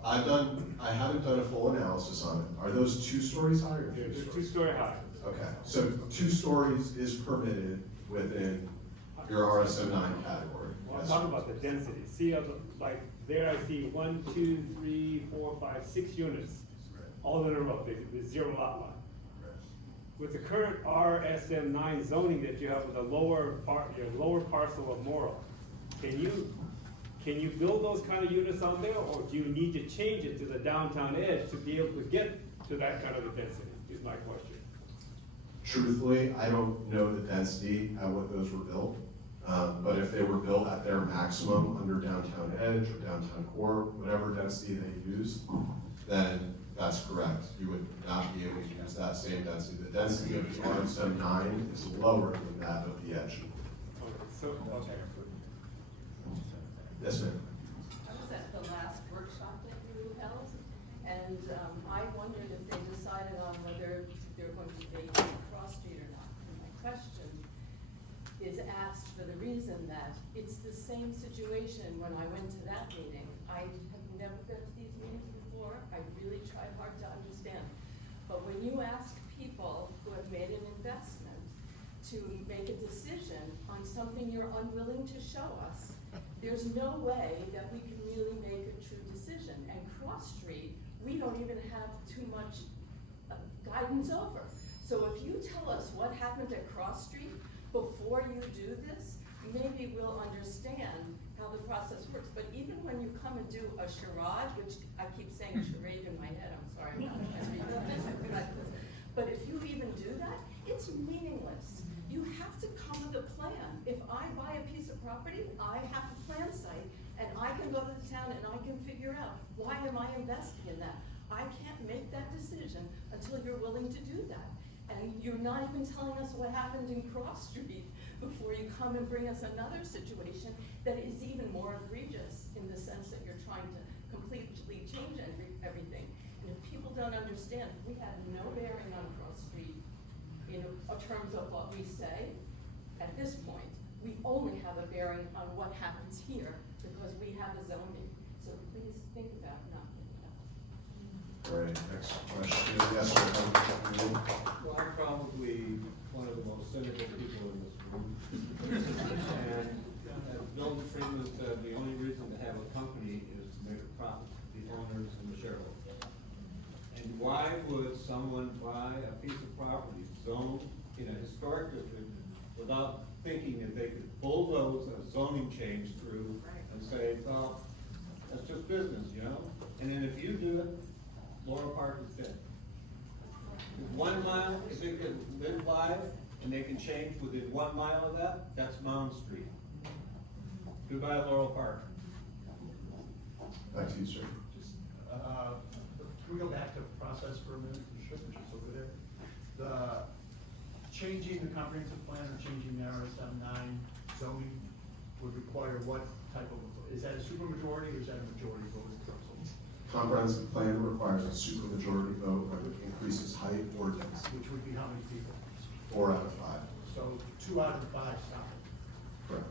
I haven't done a full analysis on it. Are those 2 stories high or 3 They're stories? 2-story high. Okay, so 2 stories is permitted within your RSM 9 category. Well, I'm Yes. talking about the density. See, like there I see 1, 2, 3, 4, 5, 6 units, all in a row, the 0 lot line. With the current RSM 9 zoning that you have with the lower parcel of Morrill, can you build those kind of units on there, or do you need to change it to the downtown edge to be able to get to that kind of a density, is my question. Truthfully, I don't know the density at what those were built. But if they were built at their maximum under downtown edge or downtown core, whatever density they used, then that's correct. You would not be able to use that same density. The density of the RSM 9 is lower than that of the edge. Okay. Yes, ma'am. I was at the last workshop that you held, and I wondered if they decided on whether they're going to vacate Cross Street or not. And my question is, at reason that it's the same situation when I went to that meeting. I have never been to these meetings before. I really tried hard to understand. But when you ask people who have made an investment to make a decision on something you're unwilling to show us, there's no way that we can really make a true decision. And Cross Street, we don't even have too much guidance over. So if you tell us what happened at Cross Street before you do this, maybe we'll understand how the process works. But even when you come and do a charade, which I keep saying charade in my head, I'm sorry about that. But if you even do that, it's meaningless. You have to come with a plan. If I buy a piece of property, I have a plan site, and I can go to the town and I can figure out, why am I investing in that? I can't make that decision until you're willing to do that. And you're not even telling us what happened in Cross Street before you come and bring us another situation that is even more egregious in the sense that you're trying to completely change everything. And if people don't understand, we have no bearing on Cross Street in terms of what we say. At this point, we only have a bearing on what happens here because we have a zoning. So please think about not doing that. All right, next question. Yes, sir. Well, I'm probably one of the most cynical people in this room. And as Bill Freeman said, the only reason to have a company is to make a profit, the owners and the shareholders. And why would someone buy a piece of property zoned in a historic district without thinking that they could bulldoze a zoning change through and say, well, that's just business, you know? And then if you do it, Laurel Park is dead. 1 mile, if it can live live and they can change within 1 mile of that, that's Mound Street. Goodbye, Laurel Park. Back to you, sir. Can we go back to process for a minute, which is over there? The changing the comprehensive plan or changing the RS-9 zoning would require what type of, is that a supermajority or is that a majority vote in council? Comprehensive plan requires a supermajority vote when it increases height or density. Which would be how many people? 4 out of 5. So 2 out of 5 stop it. Correct.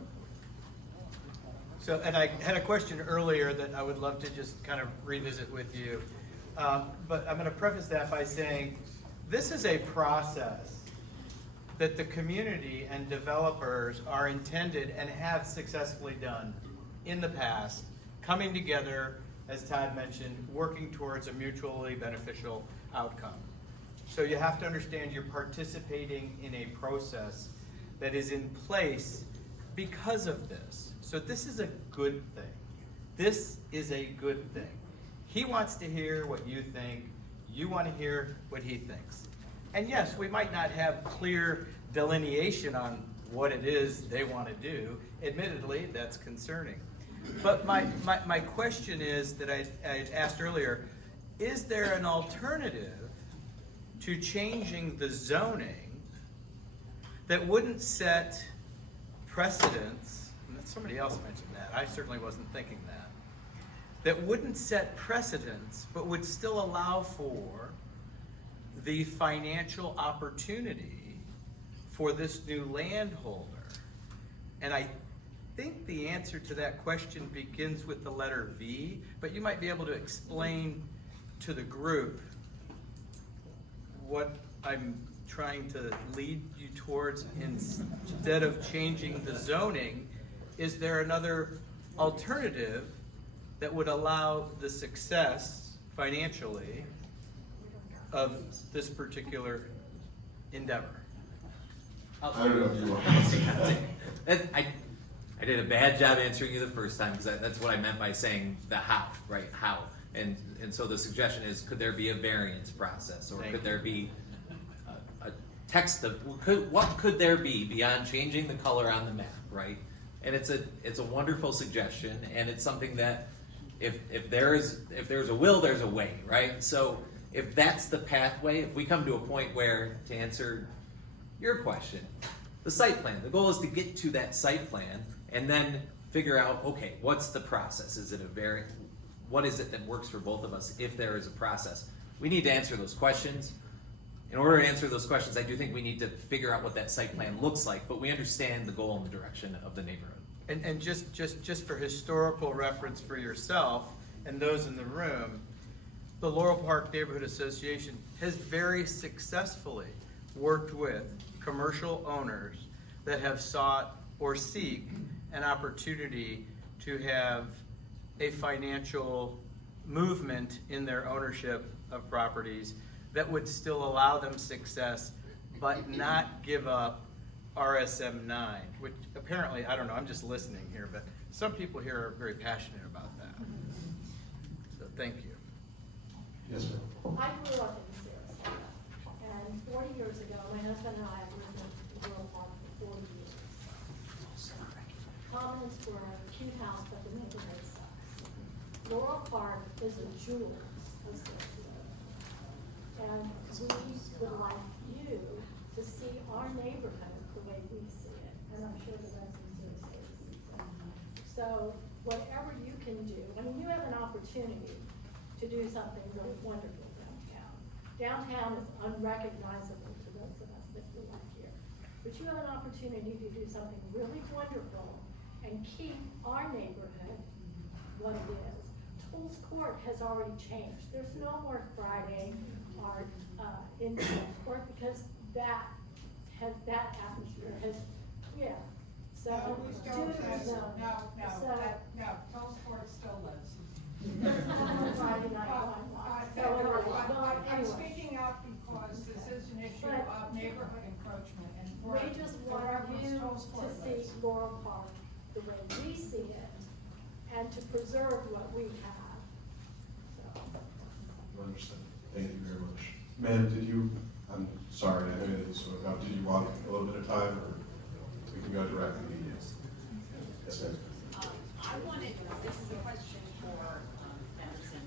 So, and I had a question earlier that I would love to just kind of revisit with you. But I'm going to preface that by saying this is a process that the community and developers are intended and have successfully done in the past, coming together, as Todd mentioned, working towards a mutually beneficial outcome. So you have to understand you're participating in a process that is in place because of this. So this is a good thing. This is a good thing. He wants to hear what you think. You want to hear what he thinks. And yes, we might not have clear delineation on what it is they want to do. Admittedly, that's concerning. But my question is that I asked earlier, is there an alternative to changing the zoning that wouldn't set precedents, and somebody else mentioned that, I certainly wasn't thinking that wouldn't set precedents, but would still allow for the financial opportunity for this new landholder? And I think the answer to that question begins with the letter V, but you might be able to explain to the group what I'm trying to lead you towards. Instead of changing the zoning, is there another alternative that would allow the success financially of this particular endeavor? I don't know if you want to. I did a bad job answering you the first time because that's what I meant by saying the how, right? How. And so the suggestion is, could there be a variance process, or could there be a text of what could there be beyond changing the color on the map, right? And it's a wonderful suggestion, and it's something that if there's a will, there's a way, right? So if that's the pathway, if we come to a point where, to answer your question, the site plan, the goal is to get to that site plan and then figure out, okay, what's the process? Is it what is it that works for both of us if there is a process? We need to answer those questions. in order to answer those questions, I do think we need to figure out what that site plan looks like, but we understand the goal and the direction of the neighborhood. And just for historical reference for yourself and those in the room, the Laurel Park Neighborhood Association has very successfully worked with commercial owners that have sought or seek an opportunity to have a financial movement in their ownership of properties that would still allow them success, but not give up RSM 9, which apparently, I don't know, I'm just listening here, but some people here are very passionate about that. So thank you. Yes, ma'am. I grew up in Sarasota, and 40 years ago, my husband and I lived in Morrill Park for 40 years. Comments were a cute house, but the neighborhood sucks. Laurel Park is a jewel of Sarasota, and we would like you to see our neighborhood the way we see it, and I'm sure the residents of Sarasota see it. So whatever you can do, I mean, you have an opportunity to do something really wonderful downtown. Downtown is unrecognizable to those of us that live here. But you have an opportunity to do something really wonderful and keep our neighborhood what it is. Tolles Court has already changed. There's no more Friday art in Tolles Court because that atmosphere has, yeah. So, No, we still do live. zone. No, Tolles Court still lives. Friday night wine. So, I'm anyway. speaking up because this is an issue But- of neighborhood encroachment and. We just want you to see Laurel Park the way we see it and to preserve what we have. So, Understood. Thank you very much. Ma'am, did you, I'm sorry, I know this spoke up, did you want a little bit of time, or we can go directly to you? Yes, ma'am. I wanted, this is a question for Benderson.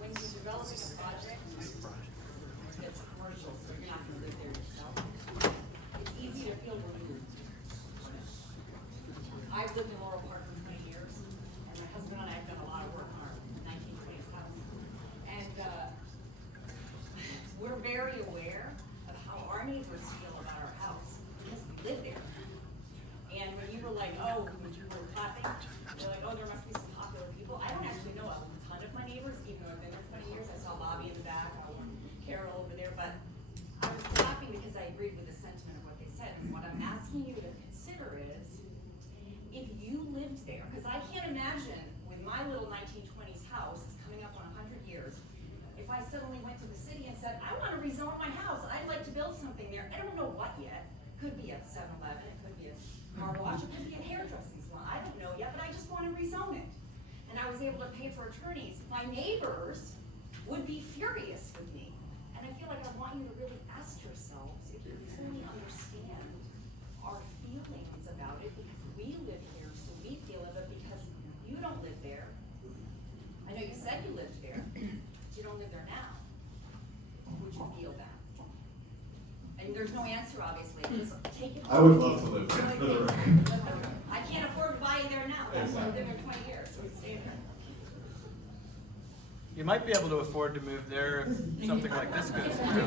When you're developing a project that's commercial, so you're not gonna live there yourself, it's easy to feel removed. I've lived in Laurel Park for 20 years, and my husband and I have done a lot of work on our 1920s house. And we're very aware of how our neighbors feel about our house, because we live there. And when you were like, oh, when you were clapping, you're like, oh, there must be some popular people. I don't actually know a ton of my neighbors, even though I've been there 20 years. I saw Bobby in the back, Carol over there, but I was clapping because I agreed with the sentiment of what they said. And what I'm asking you to consider is, if you lived there, because I can't imagine with my little 1920s house, it's coming up on 100 years, if I suddenly went to the city and said, I want to rezone my house, I'd like to build something there. I don't know what yet. Could be a 7-Eleven, it could be a car wash, it could be a hairdressing salon, I don't know yet, but I just want to rezone it. And I was able to pay for attorneys. My neighbors would be furious with me. And I feel like I want you to really ask yourselves if you fully understand our feelings about it, because we live here, so we feel it, but because you don't live there. I know you said you lived there, but you don't live there now. Would you feel that? And there's no answer, obviously. Just take it. I would love to live there, for the record. I can't afford to buy you there now. That's why I've been there 20 years, so we stay there. You might be able to afford to move there if something like this goes through.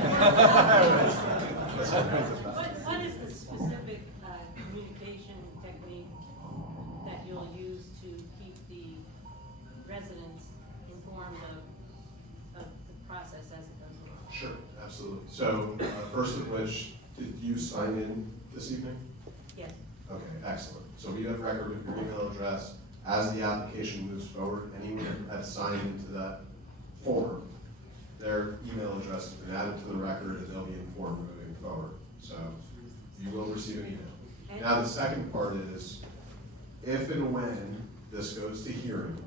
What is the specific communication technique that you'll use to keep the residents informed of the process as it goes along? Sure, absolutely. So, first of which, did you sign in this evening? Yes. Okay, excellent. So we have record of your email address. As the application moves forward, anyone that signed into that form, their email address has been added to the record and they'll be informed moving forward. So you will receive an email. Now the second part is, if and when this goes to hearing,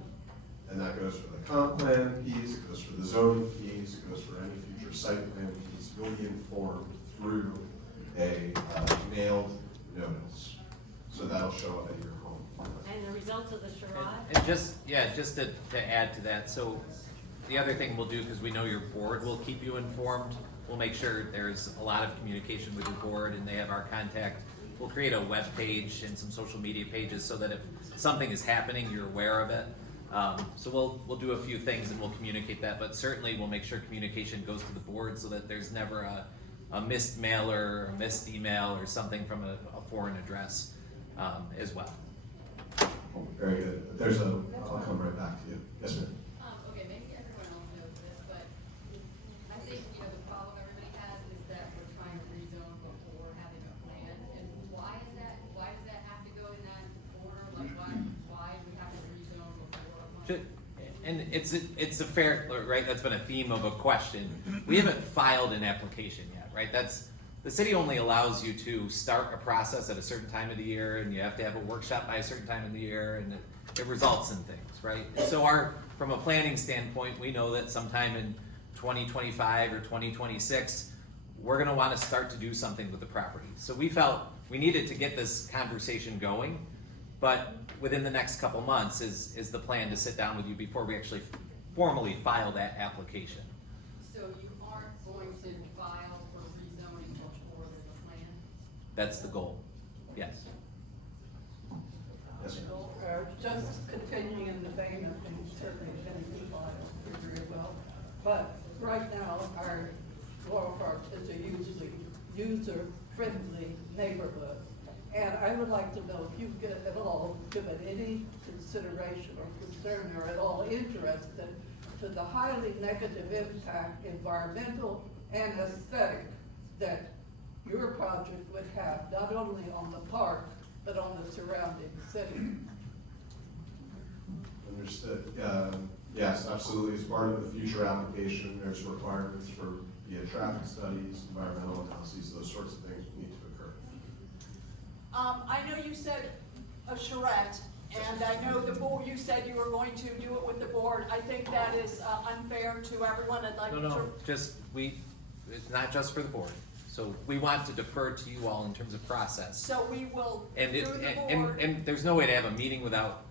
and that goes for the comp plan piece, it goes for the zoning piece, it goes for any future site plan piece, you'll be informed through a mailed notice. So that'll show up at your home. And the results of the charade? And just to add to that, so the other thing we'll do, because we know your board will keep you informed, we'll make sure there's a lot of communication with your board and they have our contact. We'll create a web page and some social media pages so that if something is happening, you're aware of it. So we'll do a few things and we'll communicate that, but certainly we'll make sure communication goes to the board so that there's never a missed mailer or a missed email or something from a foreign address as well. Very good. I'll come right back to you. Yes, ma'am. Okay, maybe everyone else knows this, but I think, the problem everybody has is that we're trying to rezone before having a plan, and why is that? Why does that have to go in that order? Like, why do we have to rezone before a plan? And it's a fair, right, that's been a theme of a question. We haven't filed an application yet, right? The city only allows you to start a process at a certain time of the year, and you have to have a workshop by a certain time of the year, and it results in things, right? So from a planning standpoint, we know that sometime in 2025 or 2026, we're gonna wanna start to do something with the property. So we felt we needed to get this conversation going, but within the next couple months is the plan to sit down with you before we actually formally file that application. So you aren't going to file for rezoning before there's a plan? That's the goal, yes. Yes, ma'am. Just continuing in the vein of things, certainly many people I agree well, but right now our Laurel Park is a user-friendly neighborhood. And I would like to know if you've at all given any consideration or concern or at all interested to the highly negative impact, environmental and aesthetic, that your project would have, not only on the park, but on the surrounding city. Understood. Yes, absolutely. As part of the future application, there's requirements for traffic studies, environmental analyses, those sorts of things need to occur. I know you said a charrette, and I know the board, you said you were going to do it with the board. I think that is unfair to everyone. I'd like to. No, it's not just for the board. So we want to defer to you all in terms of process. So we will, And and there's no way to have a meeting without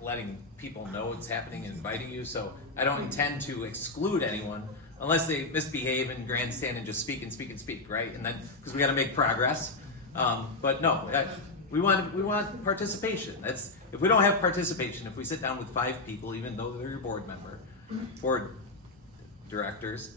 letting people know what's happening and inviting you. So I don't intend to exclude anyone unless they misbehave and grandstand and just speak and speak and speak, right? And then, because we got to make progress. But no, we want participation. If we don't have participation, if we sit down with 5 people, even though they're your board directors,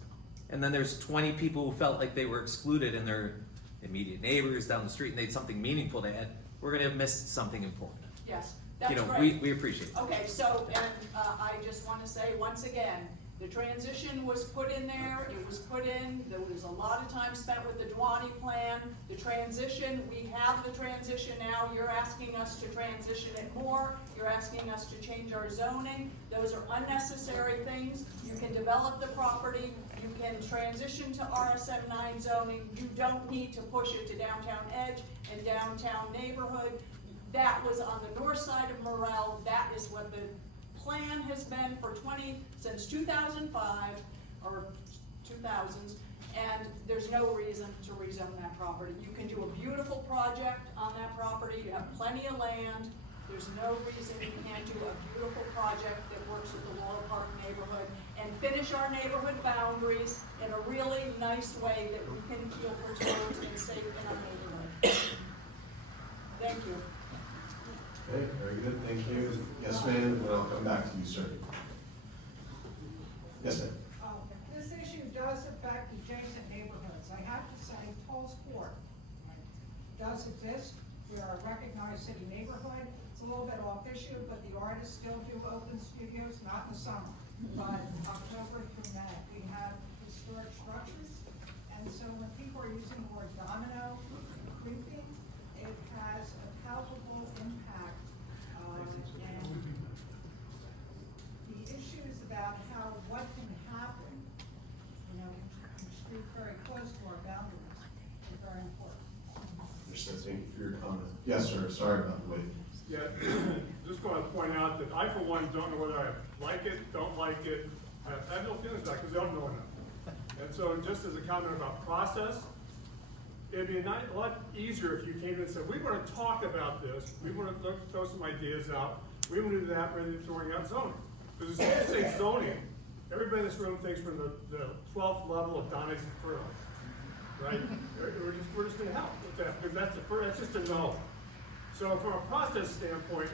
and then there's 20 people who felt like they were excluded and their immediate neighbors down the street and they had something meaningful to add, we're gonna have missed something important. yes, that's right. We appreciate it. Okay, so, and I just want to say once again, the transition was put in there, it was put in, there was a lot of time spent with the Duani plan. The transition, we have the transition now, you're asking us to transition it more, you're asking us to change our zoning. Those are unnecessary things. You can develop the property, you can transition to RSM 9 zoning, you don't need to push it to downtown edge and downtown neighborhood. That was on the north side of Morrill, that is what the plan has been since 2005, or 2000s, and there's no reason to rezone that property. You can do a beautiful project on that property, you have plenty of land, there's no reason you can't do a beautiful project that works with the Laurel Park neighborhood and finish our neighborhood boundaries in a really nice way that we can feel perturbed and safe in our neighborhood. Thank you. Okay, very good, thank you. Yes, ma'am, and then I'll come back to you, sir. Yes, ma'am. This issue does affect adjacent neighborhoods. I have to say, Toll's Court does exist. We are a recognized city neighborhood. It's a little bit off issue, but the artists still do open studios, not in the summer, but October through May. We have historic structures, and so when people are using the word domino, creeping, it has a palpable impact. And the issue is about what can happen, in street very close to our boundaries is very important. Understood, thank you for your comment. Yes, sir, sorry about the wait. Yeah, just going to point out that I, for one, don't know whether I like it, don't like it. I have no feelings about it because I don't know enough. And so just as a comment about process, it'd be a lot easier if you came in and said, we want to talk about this, we want to throw some ideas out, we want to do that rather than throwing out zoning. Because as soon as you say zoning, everybody in this room thinks we're the 12th level of Donna's Inferno, right? We're just going to help with that because that's just a no. So from a process standpoint,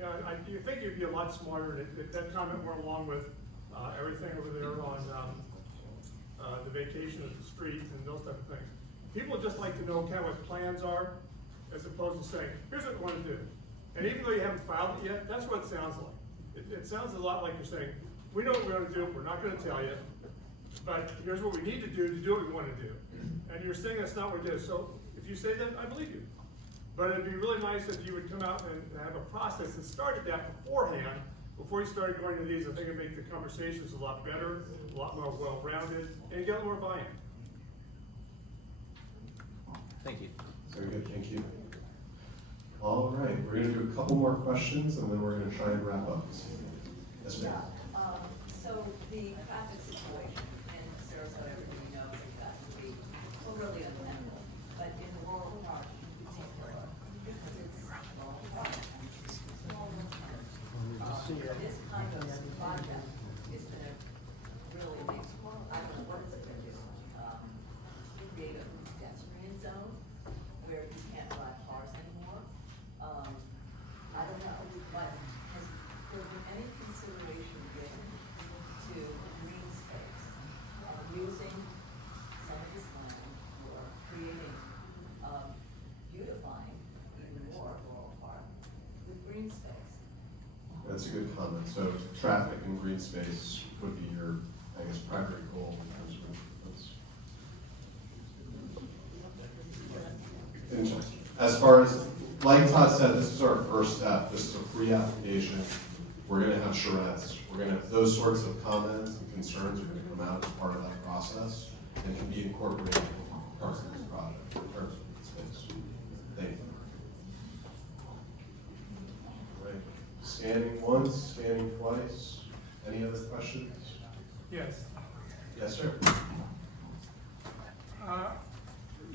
Yeah, you think you'd be a lot smarter if that comment went along with, everything over there on, the vacation of the street and those type of things. People just like to know kind of what plans are, as opposed to saying, here's what we want to do. And even though you haven't filed it yet, that's what it sounds like. It sounds a lot like you're saying, we know what we're gonna do, we're not gonna tell you, but here's what we need to do what we wanna do. And you're saying that's not what it is, so if you say that, I believe you. But it'd be really nice if you would come out and have a process that started that beforehand, before you started going to these. I think it'd make the conversations a lot better, a lot more well-rounded, and get a little more buy-in. Thank you. Very good, thank you. All right, we're gonna do a couple more questions and then we're gonna try and wrap up. Yes, ma'am. So the traffic situation in Sarasota, everybody knows that to be really untenable. But in the Laurel Park in particular, because it's Laurel Park, this kind of project is gonna really make, I don't know what it's gonna do, create a pedestrian zone where you can't drive cars anymore. I don't know, but has there been any consideration given to green space, using some of this land for creating, beautifying even more Laurel Park with green space? That's a good comment. So traffic and green space would be your, I guess, primary goal in terms of improvements. As far as, like Todd said, this is our first step. This is a pre-application. We're gonna have charrettes. We're gonna, those sorts of comments and concerns are gonna come out as part of that process and can be incorporated into parts of this project in terms of green space. Thank you. All right. Scanning once, scanning twice. Any other questions? Yes. Yes, sir.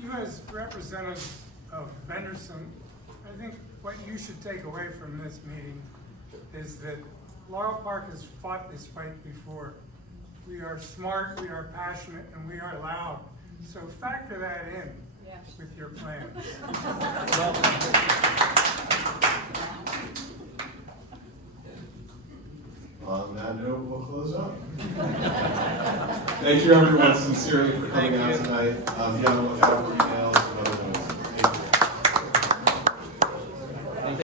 You as representatives of Benderson, I think what you should take away from this meeting is that Laurel Park has fought this fight before. We are smart, we are passionate, and we are loud. So factor that in with your plans. On that note, we'll close up. Thank you everyone sincerely for coming out tonight. Be on the lookout for emails.